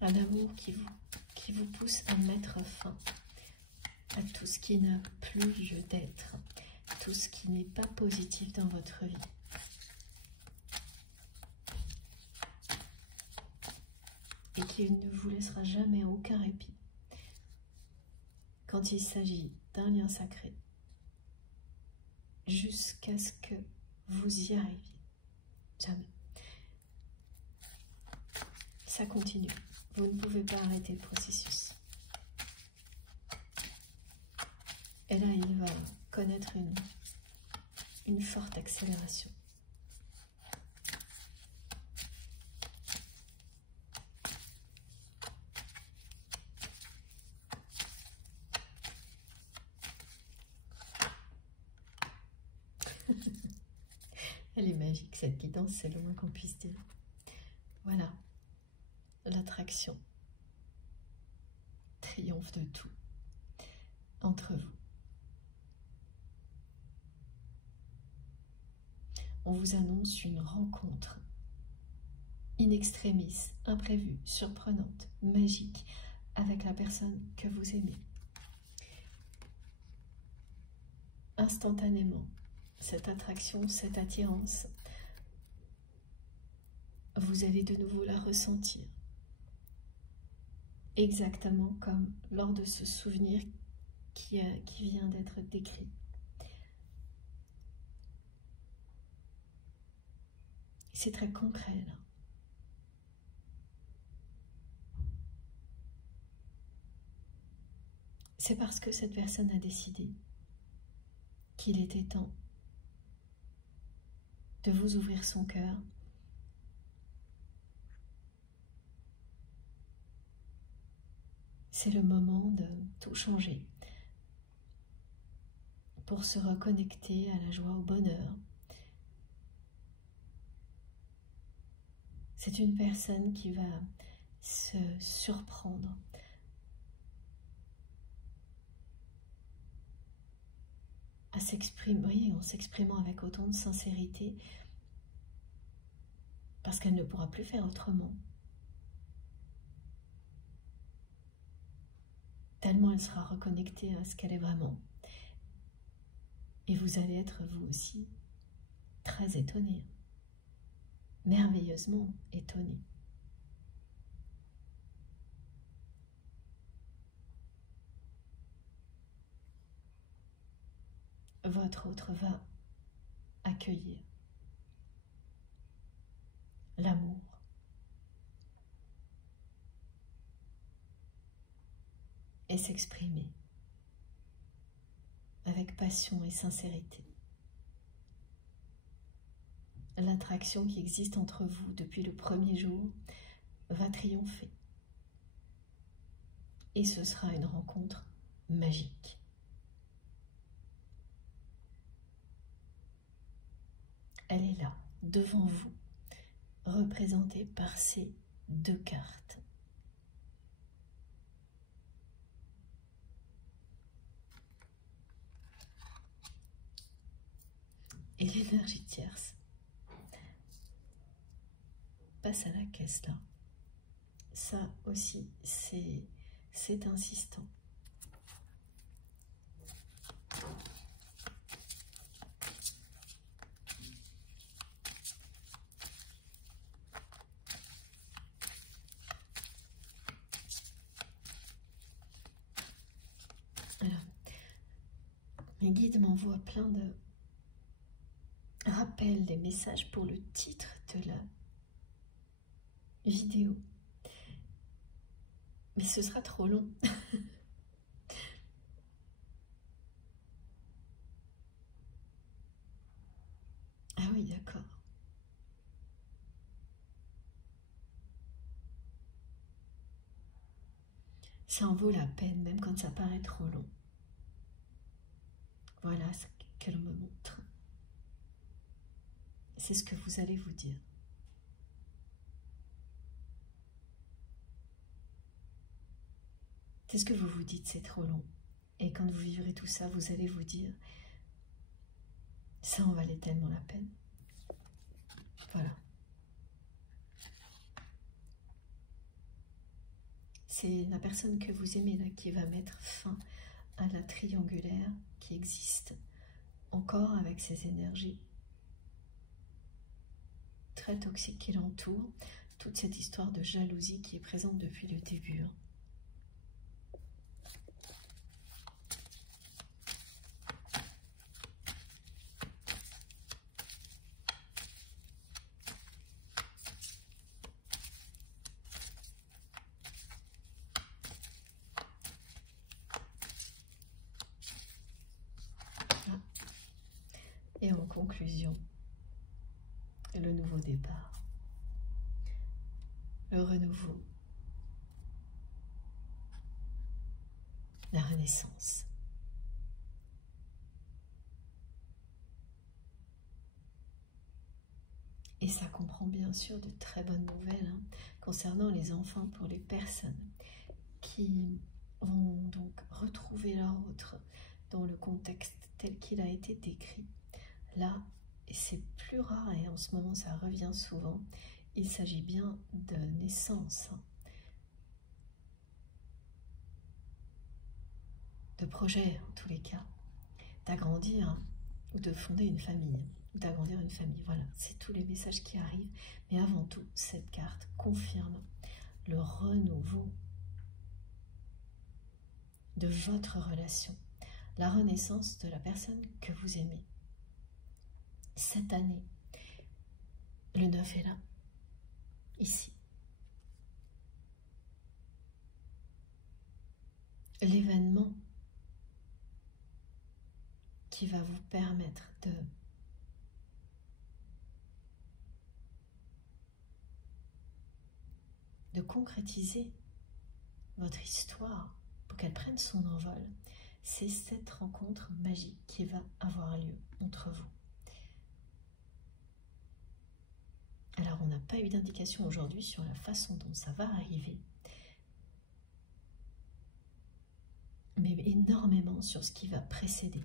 Un amour qui vous pousse à mettre fin à tout ce qui n'a plus lieu d'être, tout ce qui n'est pas positif dans votre vie. Et qui ne vous laissera jamais aucun répit quand il s'agit d'un lien sacré, jusqu'à ce que vous y arriviez. Jamais. Ça continue. Vous ne pouvez pas arrêter le processus. Et là, il va connaître une forte accélération. Elle est magique, cette guidance, c'est le moins qu'on puisse dire. Voilà, l'attraction triomphe de tout entre vous. On vous annonce une rencontre in extremis, imprévue, surprenante, magique, avec la personne que vous aimez. Instantanément, cette attraction, cette attirance, vous allez de nouveau la ressentir. Exactement comme lors de ce souvenir qui vient d'être décrit. C'est très concret là. C'est parce que cette personne a décidé qu'il était temps de vous ouvrir son cœur, c'est le moment de tout changer pour se reconnecter à la joie, au bonheur. C'est une personne qui va se surprendre à s'exprimer, oui, en s'exprimant avec autant de sincérité, parce qu'elle ne pourra plus faire autrement. Tellement elle sera reconnectée à ce qu'elle est vraiment. Et vous allez être, vous aussi, très étonné, merveilleusement étonné. Votre autre va accueillir l'amour, et s'exprimer avec passion et sincérité. L'attraction qui existe entre vous depuis le premier jour va triompher. Et ce sera une rencontre magique. Elle est là, devant vous, représentée par ces deux cartes. Et l'énergie tierce passe à la caisse là. Ça aussi, c'est insistant. Alors, mes guides m'envoient plein de rappels, des messages pour le titre de la vidéo. Mais ce sera trop long. Ah oui, d'accord. Ça en vaut la peine, même quand ça paraît trop long. Voilà ce qu'elle me montre. C'est ce que vous allez vous dire. C'est ce que vous vous dites, c'est trop long. Et quand vous vivrez tout ça, vous allez vous dire, ça en valait tellement la peine. Voilà. C'est la personne que vous aimez là qui va mettre fin à la triangulaire qui existe encore avec ces énergies très toxiques qui l'entourent, toute cette histoire de jalousie qui est présente depuis le début. Et en conclusion, le nouveau départ, le renouveau, la renaissance. Et ça comprend bien sûr de très bonnes nouvelles concernant les enfants pour les personnes qui vont donc retrouver leur autre dans le contexte tel qu'il a été décrit. Là, c'est plus rare et en ce moment ça revient souvent, il s'agit bien de naissance, de projet en tous les cas, d'agrandir ou de fonder une famille, ou d'agrandir une famille. Voilà, c'est tous les messages qui arrivent. Mais avant tout, cette carte confirme le renouveau de votre relation, la renaissance de la personne que vous aimez. Cette année, le 9 est là, ici. L'événement qui va vous permettre de concrétiser votre histoire pour qu'elle prenne son envol, c'est cette rencontre magique qui va avoir lieu entre vous. Alors, on n'a pas eu d'indication aujourd'hui sur la façon dont ça va arriver, mais énormément sur ce qui va précéder.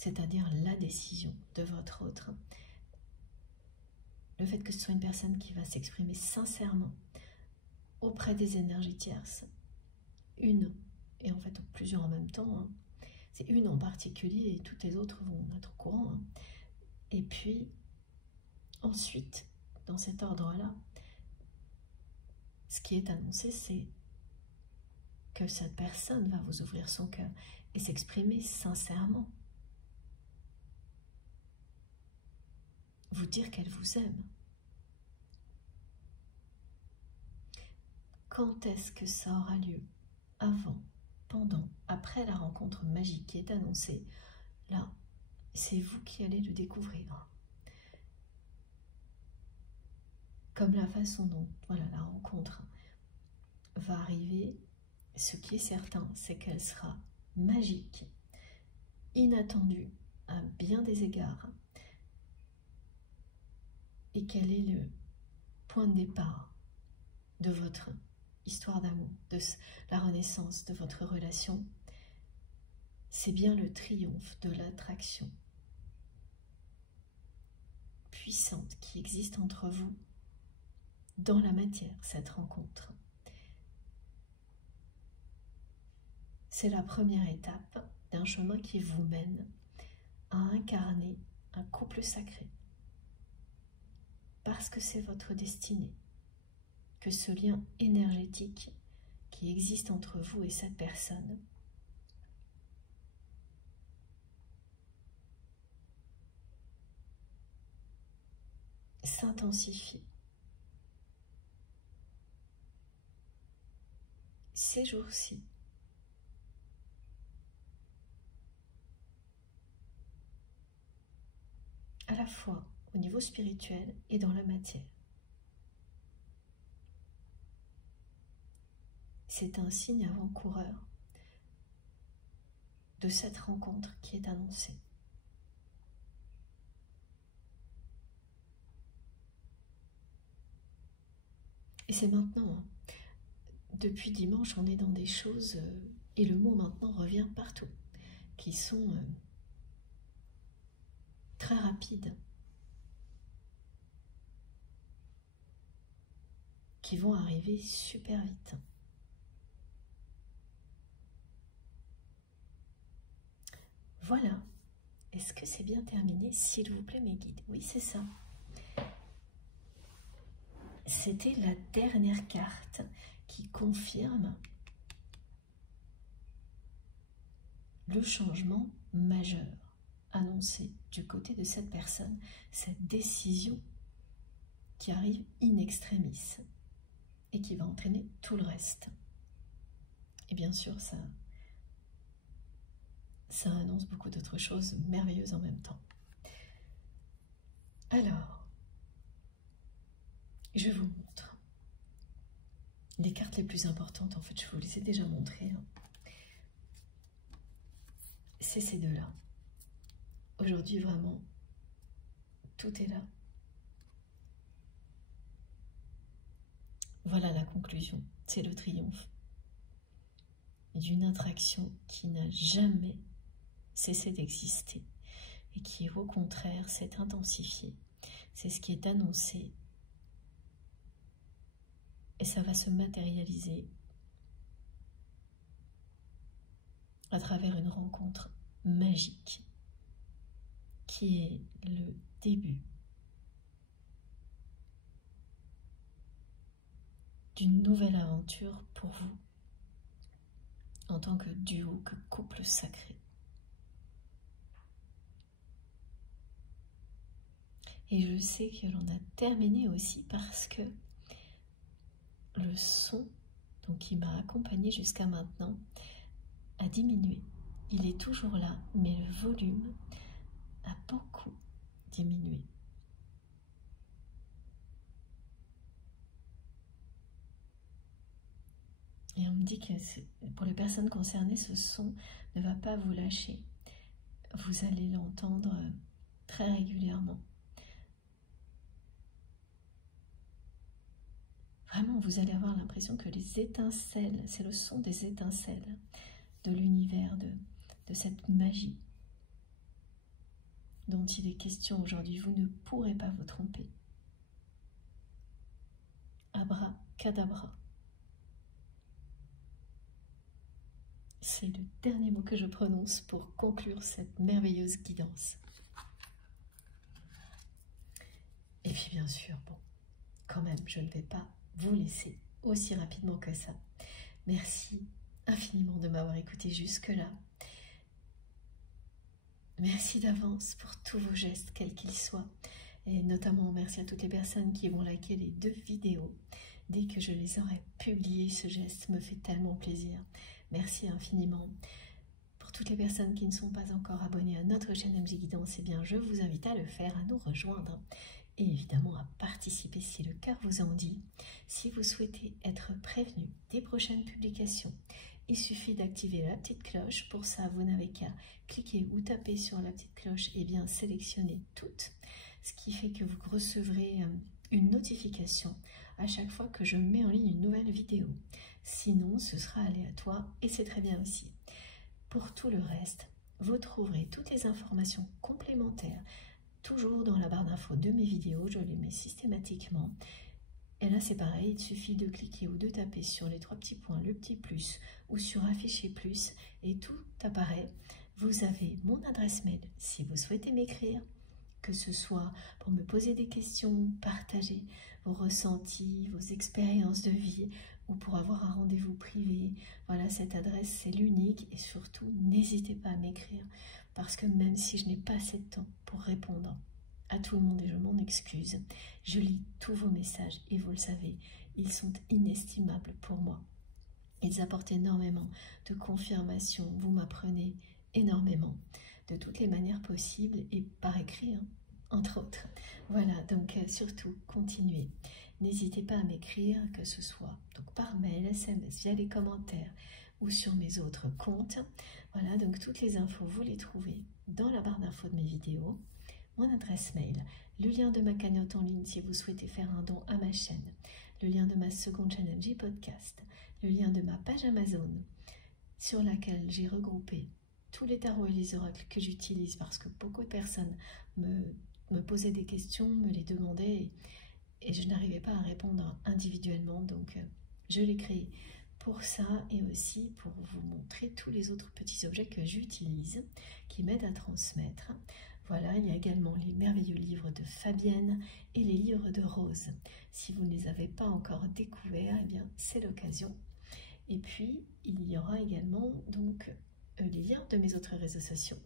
c'est-à-dire la décision de votre autre. Le fait que ce soit une personne qui va s'exprimer sincèrement auprès des énergies tierces, une, et en fait plusieurs en même temps, hein. C'est une en particulier et toutes les autres vont être au courant, hein. Et puis, ensuite, dans cet ordre-là, ce qui est annoncé, c'est que cette personne va vous ouvrir son cœur et s'exprimer sincèrement. Vous dire qu'elle vous aime. Quand est-ce que ça aura lieu? Avant, pendant, après la rencontre magique qui est annoncée? Là, c'est vous qui allez le découvrir. Comme la façon dont voilà, la rencontre va arriver, ce qui est certain, c'est qu'elle sera magique, inattendue à bien des égards, et quel est le point de départ de votre histoire d'amour, de la renaissance de votre relation? C'est bien le triomphe de l'attraction puissante qui existe entre vous dans la matière, cette rencontre. C'est la première étape d'un chemin qui vous mène à incarner un couple sacré. Parce que c'est votre destinée, que ce lien énergétique qui existe entre vous et cette personne s'intensifie. Ces jours-ci, à la fois au niveau spirituel et dans la matière. C'est un signe avant-coureur de cette rencontre qui est annoncée. Et c'est maintenant, hein. Depuis dimanche, on est dans des choses, et le mot maintenant revient partout, qui sont très rapides, qui vont arriver super vite. Voilà. Est-ce que c'est bien terminé? S'il vous plaît, mes guides. Oui, c'est ça. C'était la dernière carte qui confirme le changement majeur annoncé du côté de cette personne, cette décision qui arrive in extremis et qui va entraîner tout le reste. Et bien sûr, ça annonce beaucoup d'autres choses merveilleuses en même temps. Alors, je vous montre les cartes les plus importantes. En fait, je vous les ai déjà montrées. C'est ces deux-là. Aujourd'hui, vraiment, tout est là. Voilà la conclusion. C'est le triomphe d'une attraction qui n'a jamais cessé d'exister et qui, au contraire, s'est intensifiée. C'est ce qui est annoncé et ça va se matérialiser à travers une rencontre magique qui est le début d'une nouvelle aventure pour vous en tant que duo, que couple sacré. Et je sais que l'on a terminé aussi parce que le son qui m'a accompagné jusqu'à maintenant a diminué. Il est toujours là, mais le volume a beaucoup diminué. Et on me dit que pour les personnes concernées, ce son ne va pas vous lâcher. Vous allez l'entendre très régulièrement. Vraiment, vous allez avoir l'impression que les étincelles, c'est le son des étincelles de l'univers, de cette magie dont il est question aujourd'hui, vous ne pourrez pas vous tromper. Abracadabra. C'est le dernier mot que je prononce pour conclure cette merveilleuse guidance. Et puis bien sûr, bon, quand même, je ne vais pas vous laisser aussi rapidement que ça. Merci infiniment de m'avoir écouté jusque-là. Merci d'avance pour tous vos gestes, quels qu'ils soient. Et notamment, merci à toutes les personnes qui vont liker les 2 vidéos. Dès que je les aurai publiées, ce geste me fait tellement plaisir. Merci infiniment. Pour toutes les personnes qui ne sont pas encore abonnées à notre chaîne MJ Guidance, eh bien, je vous invite à le faire, à nous rejoindre. Et évidemment à participer si le cœur vous en dit. Si vous souhaitez être prévenu des prochaines publications, il suffit d'activer la petite cloche. Pour ça, vous n'avez qu'à cliquer ou taper sur la petite cloche et bien sélectionner toutes, ce qui fait que vous recevrez une notification à chaque fois que je mets en ligne une nouvelle vidéo. Sinon, ce sera aléatoire et c'est très bien aussi. Pour tout le reste, vous trouverez toutes les informations complémentaires toujours dans la barre d'infos de mes vidéos, je les mets systématiquement. Et là c'est pareil, il suffit de cliquer ou de taper sur les 3 petits points, le petit plus ou sur afficher plus et tout apparaît. Vous avez mon adresse mail si vous souhaitez m'écrire, que ce soit pour me poser des questions, partager vos ressentis, vos expériences de vie ou pour avoir un rendez-vous privé. Voilà, cette adresse c'est l'unique et surtout n'hésitez pas à m'écrire. Parce que même si je n'ai pas assez de temps pour répondre à tout le monde et je m'en excuse, je lis tous vos messages et vous le savez, ils sont inestimables pour moi. Ils apportent énormément de confirmation, vous m'apprenez énormément de toutes les manières possibles et par écrit, hein, entre autres. Voilà, donc surtout continuez. N'hésitez pas à m'écrire, que ce soit donc par mail, SMS, via les commentaires ou sur mes autres comptes. Voilà, donc toutes les infos, vous les trouvez dans la barre d'infos de mes vidéos, mon adresse mail, le lien de ma cagnotte en ligne si vous souhaitez faire un don à ma chaîne, le lien de ma seconde chaîne MJ Podcast, le lien de ma page Amazon sur laquelle j'ai regroupé tous les tarots et les oracles que j'utilise parce que beaucoup de personnes me posaient des questions, me les demandaient et je n'arrivais pas à répondre individuellement, donc je l'ai créé pour ça et aussi pour vous montrer tous les autres petits objets que j'utilise qui m'aident à transmettre. Voilà, il y a également les merveilleux livres de Fabienne et les livres de Rose. Si vous ne les avez pas encore découverts, eh bien c'est l'occasion. Et puis il y aura également donc les liens de mes autres réseaux sociaux,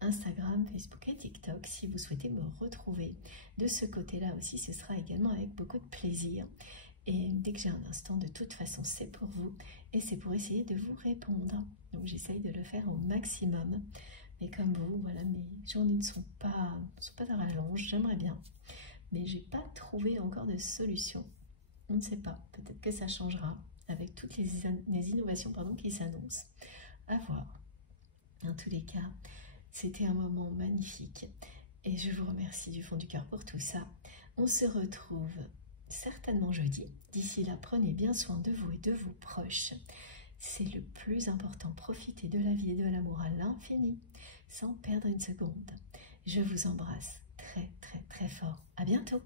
Instagram, Facebook et TikTok, si vous souhaitez me retrouver de ce côté-là aussi, ce sera également avec beaucoup de plaisir. Et dès que j'ai un instant, de toute façon, c'est pour vous et c'est pour essayer de vous répondre. Donc j'essaye de le faire au maximum. Mais comme vous, voilà, mes journées ne sont pas à rallonge, j'aimerais bien. Mais j'ai pas trouvé encore de solution. On ne sait pas, peut-être que ça changera avec toutes les innovations qui s'annoncent. À voir. En tous les cas, c'était un moment magnifique. Et je vous remercie du fond du cœur pour tout ça. On se retrouve certainement jeudi. D'ici là, prenez bien soin de vous et de vos proches. C'est le plus important. Profitez de la vie et de l'amour à l'infini, sans perdre une seconde. Je vous embrasse très très très fort. À bientôt.